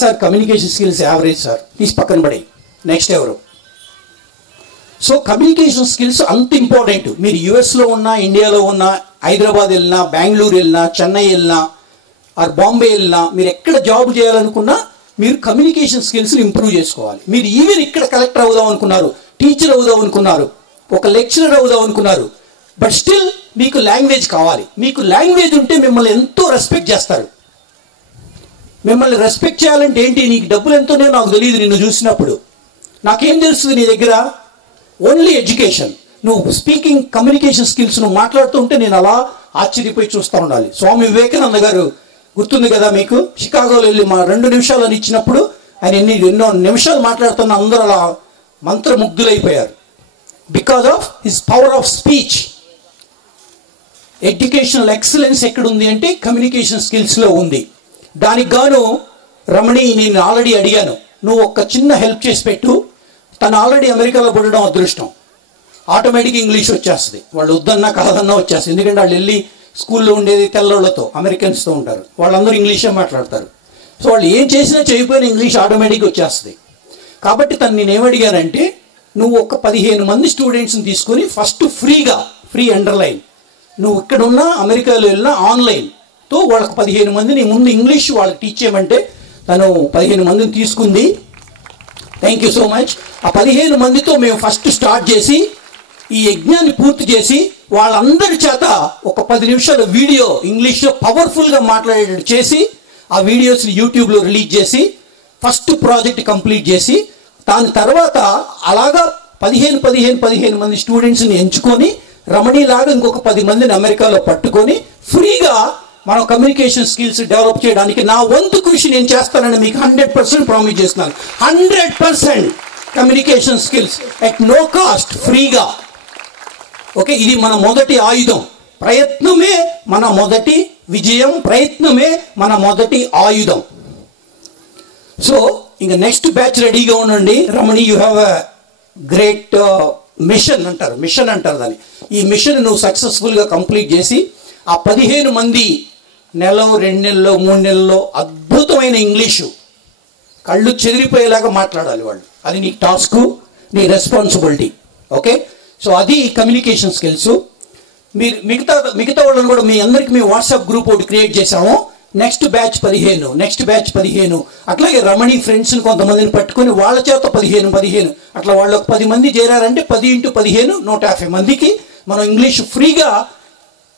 Sir communication skills average sir, తీసి పక్కన పడి నెక్స్ట్ ఎవరు. సో కమ్యూనికేషన్ స్కిల్స్ అంత ఇంపార్టెంట్. మీరు యుఎస్లో ఉన్నా, ఇండియాలో ఉన్నా, హైదరాబాద్ వెళ్ళినా, బెంగళూరు వెళ్ళినా, చెన్నై వెళ్ళినా ఆర్ బాంబే వెళ్ళినా, మీరు ఎక్కడ జాబ్ చేయాలనుకున్నా మీరు కమ్యూనికేషన్ స్కిల్స్ని ఇంప్రూవ్ చేసుకోవాలి. మీరు ఈవెన్ ఇక్కడ కలెక్టర్ అవుదాం అనుకున్నారు, టీచర్ అవుదాం అనుకున్నారు, ఒక లెక్చరర్ అవుదాం అనుకున్నారు, బట్ స్టిల్ మీకు లాంగ్వేజ్ కావాలి. మీకు లాంగ్వేజ్ ఉంటే మిమ్మల్ని ఎంతో రెస్పెక్ట్ చేస్తారు. మిమ్మల్ని రెస్పెక్ట్ చేయాలంటే ఏంటి? నీకు డబ్బులు ఎంతోనే నాకు తెలియదు నిన్ను చూసినప్పుడు. నాకేం తెలుస్తుంది నీ దగ్గర? Only education. నువ్వు స్పీకింగ్ కమ్యూనికేషన్ స్కిల్స్ నువ్వు మాట్లాడుతూ ఉంటే నేను అలా ఆశ్చర్యపోయి చూస్తూ ఉండాలి. స్వామి వివేకానంద గారు గుర్తుంది కదా మీకు? షికాగోలో వెళ్ళి మా 2 నిమిషాలు అని ఇచ్చినప్పుడు ఆయన ఎన్నో నిమిషాలు మాట్లాడుతున్న అందరూ అలా మంత్రముగ్ధులైపోయారు. Because of his power of speech. Educational excellence ఎక్కడుంది అంటే కమ్యూనికేషన్ స్కిల్స్లో ఉంది. దానికి గాను రమణి నేను ఆల్రెడీ అడిగాను, నువ్వు ఒక చిన్న హెల్ప్ చేసి పెట్టు. తను ఆల్రెడీ అమెరికాలో పుట్టడం అదృష్టం. ఆటోమేటిక్గా ఇంగ్లీష్ వచ్చేస్తుంది. వాళ్ళు వద్దన్నా కాదన్నా వచ్చేస్తుంది. ఎందుకంటే వాళ్ళు వెళ్ళి స్కూల్లో ఉండేది తెల్లోళ్ళతో, అమెరికన్స్తో ఉంటారు. వాళ్ళందరూ ఇంగ్లీషే మాట్లాడతారు. సో వాళ్ళు ఏం చేసినా చేయకపోయినా ఇంగ్లీష్ ఆటోమేటిక్గా వచ్చేస్తుంది. కాబట్టి తను నేను ఏమడిగానంటే, నువ్వు ఒక 15 మంది స్టూడెంట్స్ని తీసుకొని ఫస్ట్ ఫ్రీ అండర్లైన్, నువ్వు ఇక్కడ ఉన్న అమెరికాలో వెళ్ళినా ఆన్లైన్తో వాళ్ళకి 15 మందిని ముందు ఇంగ్లీష్ వాళ్ళకి టీచ్ చేయమంటే తను 15 మందిని తీసుకుంది. Thank you so much. ఆ 15 మందితో మేము ఫస్ట్ స్టార్ట్ చేసి ఈ యజ్ఞాన్ని పూర్తి చేసి వాళ్ళందరి చేత ఒక 10 నిమిషాల వీడియో ఇంగ్లీష్లో పవర్ఫుల్గా మాట్లాడేటట్టు చేసి ఆ వీడియోస్ని యూట్యూబ్లో రిలీజ్ చేసి ఫస్ట్ ప్రాజెక్ట్ కంప్లీట్ చేసి దాని తర్వాత అలాగా 15 మంది స్టూడెంట్స్ని ఎంచుకొని రమణిలాగా ఇంకొక 10 మందిని అమెరికాలో పట్టుకొని ఫ్రీగా మనం కమ్యూనికేషన్ స్కిల్స్ డెవలప్ చేయడానికి నా వంతు కృషి నేను చేస్తానని మీకు 100% ప్రామిస్ చేస్తున్నాను. 100% communication skills at no cost, ఫ్రీగా. ఓకే, ఇది మన మొదటి ఆయుధం. ప్రయత్నమే మన మొదటి విజయం, ప్రయత్నమే మన మొదటి ఆయుధం. సో ఇంకా నెక్స్ట్ బ్యాచ్ రెడీగా ఉండండి. Ramani, you have a great mission అంటారు దాన్ని. ఈ మిషన్ నువ్వు సక్సెస్ఫుల్గా కంప్లీట్ చేసి ఆ 15 మంది నెల 2 నెలల్లో 3 నెలల్లో అద్భుతమైన అద్భుతమైన ఇంగ్లీషు, కళ్ళు చెదిరిపోయేలాగా మాట్లాడాలి వాళ్ళు. అది నీ టాస్క్, నీ రెస్పాన్సిబిలిటీ. ఓకే, సో అది కమ్యూనికేషన్ స్కిల్స్. మీరు మిగతా వాళ్ళని కూడా మీ అందరికి మేము వాట్సాప్ గ్రూప్ ఒకటి క్రియేట్ చేసాము. నెక్స్ట్ బ్యాచ్ 15 అట్లాగే రమణి ఫ్రెండ్స్ని కొంతమందిని పట్టుకొని వాళ్ళ చేత 15 అట్లా వాళ్ళు ఒక 10 మంది చేరారంటే 10 × 15 150 మందికి మనం ఇంగ్లీష్ ఫ్రీగా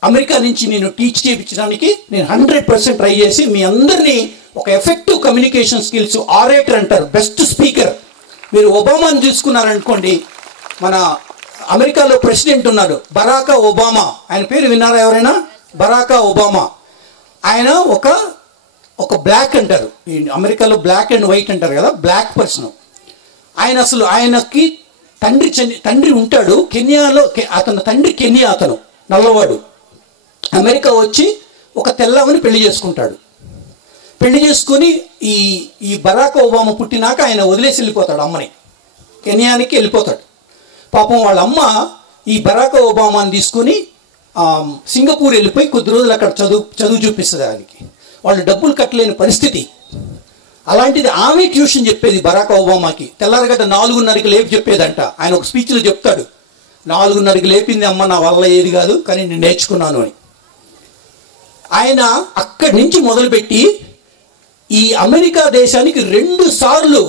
అమెరికా నుంచి నేను టీచ్ చేయించడానికి నేను 100% ట్రై చేసి మీ అందరినీ ఒక ఎఫెక్టివ్ కమ్యూనికేషన్ స్కిల్స్, ఆరేటర్ అంటారు, బెస్ట్ స్పీకర్. మీరు ఒబామాని చూసుకున్నారనుకోండి, మన అమెరికాలో ప్రెసిడెంట్ ఉన్నాడు బరాక్ ఒబామా. ఆయన పేరు విన్నారా ఎవరైనా? Barack Obama. ఆయన ఒక బ్లాక్ అంటారు, అమెరికాలో బ్లాక్ అండ్ వైట్ అంటారు కదా, బ్లాక్ పర్సన్. ఆయనకి తండ్రి ఉంటాడు కెన్యాలో. అతని తండ్రి కెన్యా, అతను నల్లవాడు. అమెరికా వచ్చి ఒక తెల్లవని పెళ్లి చేసుకుంటాడు. పెళ్లి చేసుకుని ఈ బరాక్ ఒబామా పుట్టినాక ఆయన వదిలేసి వెళ్ళిపోతాడు అమ్మని, కెన్యానికి వెళ్ళిపోతాడు. పాపం వాళ్ళ అమ్మ ఈ బరాక్ ఒబామాని తీసుకుని సింగపూర్ వెళ్ళిపోయి కొద్ది రోజులు అక్కడ చదువు చూపిస్తుంది ఆయనకి. వాళ్ళు డబ్బులు కట్టలేని పరిస్థితి. అలాంటిది ఆమె ట్యూషన్ చెప్పేది బరాక్ ఒబామాకి. తెల్లారగడ్డ 4:30కి లేపి చెప్పేదంట. ఆయన ఒక స్పీచ్లో చెప్తాడు, 4:30కి లేపింది అమ్మ, నా వల్ల ఏది కాదు, కానీ నేను నేర్చుకున్నాను అని. ఆయన అక్కడి నుంచి మొదలుపెట్టి ఈ అమెరికా దేశానికి 2 సార్లు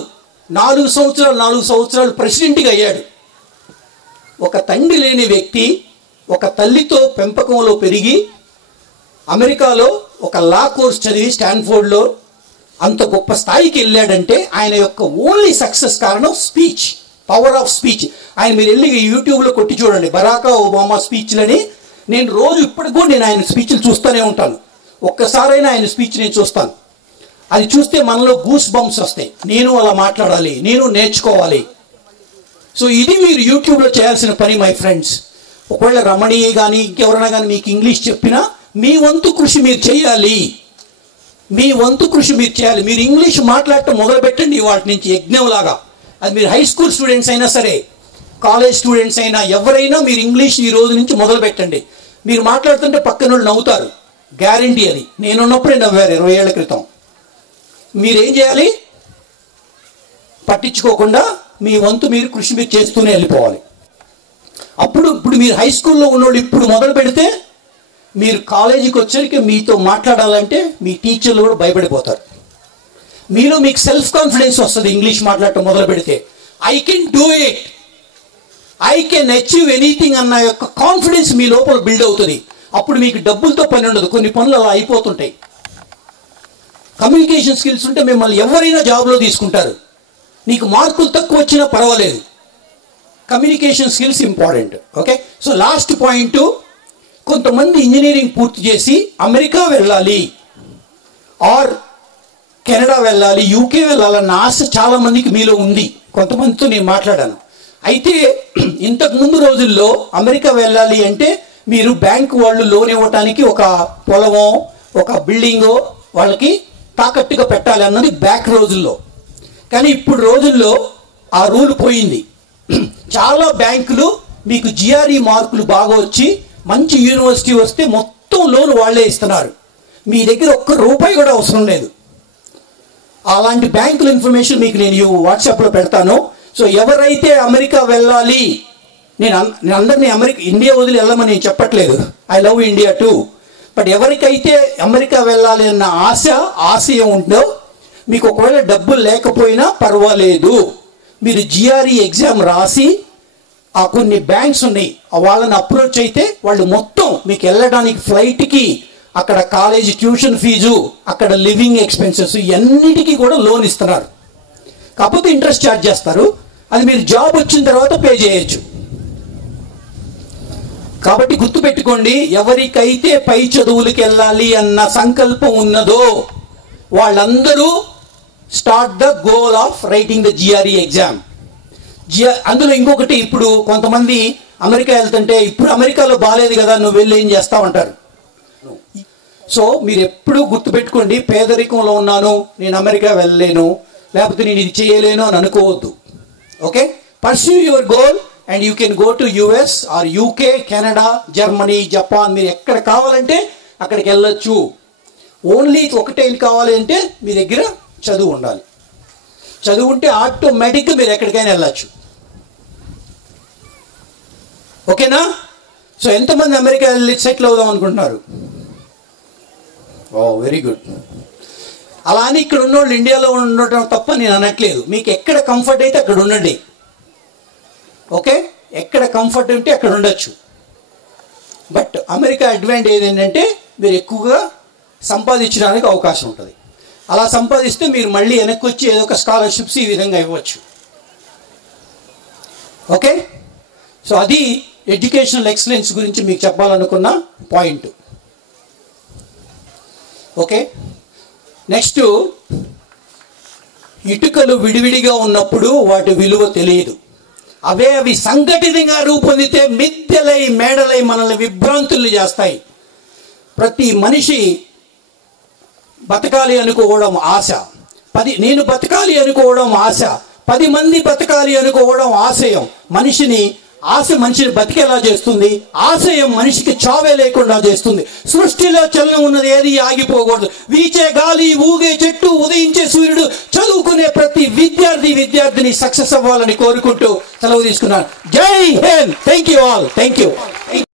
4 సంవత్సరాలు ప్రెసిడెంట్గా అయ్యాడు. ఒక తండ్రి లేని వ్యక్తి ఒక తల్లితో పెంపకంలో పెరిగి అమెరికాలో ఒక లా కోర్స్ చదివి స్టాన్ఫోర్డ్లో అంత గొప్ప స్థాయికి వెళ్ళాడంటే ఆయన యొక్క ఓన్లీ సక్సెస్ కారణం స్పీచ్, పవర్ ఆఫ్ స్పీచ్. ఆయన మీరు వెళ్ళి యూట్యూబ్లో కొట్టి చూడండి బరాక్ ఒబామా స్పీచ్లని. నేను రోజు ఇప్పటికి కూడా నేను ఆయన స్పీచ్లు చూస్తూనే ఉంటాను. ఒక్కసారైనా ఆయన స్పీచ్ నేను చూస్తాను. అది చూస్తే మనలో గూస్ బంప్స్ వస్తాయి. నేను అలా మాట్లాడాలి, నేను నేర్చుకోవాలి. సో ఇది మీరు యూట్యూబ్లో చేయాల్సిన పని మై ఫ్రెండ్స్. ఒకవేళ రమణి కానీ ఇంకెవరైనా కానీ మీకు ఇంగ్లీష్ చెప్పినా మీ వంతు కృషి మీరు చేయాలి. మీరు ఇంగ్లీష్ మాట్లాడటం మొదలుపెట్టండి వాటి నుంచి యజ్ఞంలాగా. అది మీరు హై స్కూల్ స్టూడెంట్స్ అయినా సరే, కాలేజ్ స్టూడెంట్స్ అయినా, ఎవరైనా మీరు ఇంగ్లీష్ ఈ రోజు నుంచి మొదలు పెట్టండి. మీరు మాట్లాడుతుంటే పక్కన వాళ్ళు నవ్వుతారు, గ్యారంటీ. అది నేనున్నప్పుడే నవ్వారు 20 ఏళ్ల క్రితం. మీరేం చేయాలి? పట్టించుకోకుండా మీ వంతు మీరు కృషి మీరు చేస్తూనే వెళ్ళిపోవాలి. ఇప్పుడు మీరు హై స్కూల్లో ఉన్నోళ్ళు ఇప్పుడు మొదలు పెడితే మీరు కాలేజీకి వచ్చరికి మీతో మాట్లాడాలంటే మీ టీచర్లు కూడా భయపడిపోతారు. మీలో మీకు సెల్ఫ్ కాన్ఫిడెన్స్ వస్తుంది ఇంగ్లీష్ మాట్లాడటం మొదలు పెడితే. I can do it, I can achieve anything అన్న యొక్క కాన్ఫిడెన్స్ మీ లోపల బిల్డ్ అవుతుంది. అప్పుడు మీకు డబ్బులతో పని ఉండదు, కొన్ని పనులు అలా అయిపోతుంటాయి. కమ్యూనికేషన్ స్కిల్స్ ఉంటే మిమ్మల్ని ఎవరైనా జాబ్లో తీసుకుంటారు. నీకు మార్కులు తక్కువ వచ్చినా పర్వాలేదు, communication skills important. Okay, so last point, కొంతమంది ఇంజనీరింగ్ పూర్తి చేసి అమెరికా వెళ్ళాలి ఆర్ కెనడా వెళ్ళాలి, యూకే వెళ్ళాలన్న ఆశ చాలామందికి మీలో ఉంది. కొంతమందితో నేను మాట్లాడాను. అయితే ఇంతకుముందు రోజుల్లో అమెరికా వెళ్ళాలి అంటే మీరు బ్యాంకు వాళ్ళు లోన్ ఇవ్వటానికి ఒక పొలమో ఒక బిల్డింగో వాళ్ళకి తాకట్టుగా పెట్టాలి అన్నది బ్యాక్ రోజుల్లో. కానీ ఇప్పుడు రోజుల్లో ఆ రూల్ పోయింది. చాలా బ్యాంకులు మీకు జిఆర్ఈ మార్కులు బాగా వచ్చి మంచి యూనివర్సిటీ వస్తే మొత్తం లోన్ వాళ్ళే ఇస్తున్నారు. మీ దగ్గర ₹1 కూడా అవసరం లేదు. అలాంటి బ్యాంకుల ఇన్ఫర్మేషన్ మీకు నేను వాట్సాప్లో పెడతాను. సో ఎవరైతే అమెరికా వెళ్ళాలి, నేను అందరినీ ఇండియా వదిలి వెళ్ళమని నేను చెప్పట్లేదు, I love India two. But ఎవరికైతే అమెరికా వెళ్ళాలి అన్న ఆశయం ఉందో, మీకు ఒకవేళ డబ్బులు లేకపోయినా పర్వాలేదు, మీరు జిఆర్ఈ ఎగ్జామ్ రాసి ఆ కొన్ని బ్యాంక్స్ ఉన్నాయి వాళ్ళని అప్రోచ్ అయితే వాళ్ళు మొత్తం మీకు వెళ్ళడానికి ఫ్లైట్కి, అక్కడ కాలేజీ ట్యూషన్ ఫీజు, అక్కడ లివింగ్ ఎక్స్పెన్సెస్ ఇవన్నిటికీ కూడా లోన్ ఇస్తున్నారు. కాకపోతే ఇంట్రెస్ట్ ఛార్జ్ చేస్తారు, అది మీరు జాబ్ వచ్చిన తర్వాత పే చేయొచ్చు. కాబట్టి గుర్తుపెట్టుకోండి, ఎవరికైతే పై చదువులకు వెళ్ళాలి అన్న సంకల్పం ఉన్నదో వాళ్ళందరూ start the goal of writing the GRE exam. అందులో ఇంకొకటి, ఇప్పుడు కొంతమంది అమెరికా వెళ్తుంటే ఇప్పుడు అమెరికాలో బాగాలేదు కదా నువ్వు వెళ్ళి ఏం చేస్తావంటారు. సో మీరు ఎప్పుడూ గుర్తుపెట్టుకోండి, పేదరికంలో ఉన్నాను నేను అమెరికా వెళ్ళలేను లేకపోతే నేను ఇది చేయలేను అని అనుకోవద్దు. Okay, pursue your goal and you can go to US or UK, Canada, Germany, Japan, మీరు ఎక్కడ కావాలంటే అక్కడికి వెళ్ళొచ్చు. ఓన్లీ ఒకటే కావాలి అంటే మీ దగ్గర చదువు ఉండాలి. చదువు ఉంటే ఆటోమేటిక్గా మీరు ఎక్కడికైనా వెళ్ళచ్చు. ఓకేనా? సో ఎంతమంది అమెరికా వెళ్ళి సెటిల్ అవుదాం అనుకుంటున్నారు? ఓ వెరీ గుడ్. అలా అని ఇక్కడ ఉన్నోళ్ళు ఇండియాలో ఉండటం తప్ప నేను అనట్లేదు. మీకు ఎక్కడ కంఫర్ట్ అయితే అక్కడ ఉండండి. ఓకే, ఎక్కడ కంఫర్ట్ ఉంటే అక్కడ ఉండొచ్చు. బట్ అమెరికా అడ్వాంటేజ్ ఏంటంటే మీరు ఎక్కువగా సంపాదించడానికి అవకాశం ఉంటుంది. అలా సంపాదిస్తే మీరు మళ్ళీ వెనక్కి వచ్చి ఏదో ఒక స్కాలర్షిప్స్ ఈ విధంగా ఇవ్వచ్చు. ఓకే, సో అది ఎడ్యుకేషనల్ ఎక్సలెన్స్ గురించి మీకు చెప్పాలనుకున్న పాయింట్. ఓకే, నెక్స్ట్, ఇటుకలు విడివిడిగా ఉన్నప్పుడు వాటి విలువ తెలియదు. అవి సంఘటితంగా రూపొందితే మిద్దెలై మేడలై మనల్ని విభ్రాంతుల్ని చేస్తాయి. ప్రతి మనిషి బతకాలి అనుకోవడం ఆశ, నేను బతకాలి అనుకోవడం ఆశ, 10 మంది బతకాలి అనుకోవడం ఆశయం. మనిషిని బతికేలా చేస్తుంది. ఆశయం మనిషికి చావే లేకుండా చేస్తుంది. సృష్టిలో చలనం ఉన్నది, ఏది ఆగిపోకూడదు. వీచే గాలి, ఊగే చెట్టు, ఉదయించే సూర్యుడు, చదువుకునే ప్రతి విద్యార్థిని సక్సెస్ అవ్వాలని కోరుకుంటూ సెలవు తీసుకున్నాను. జై Hind. Thank you all. Thank you.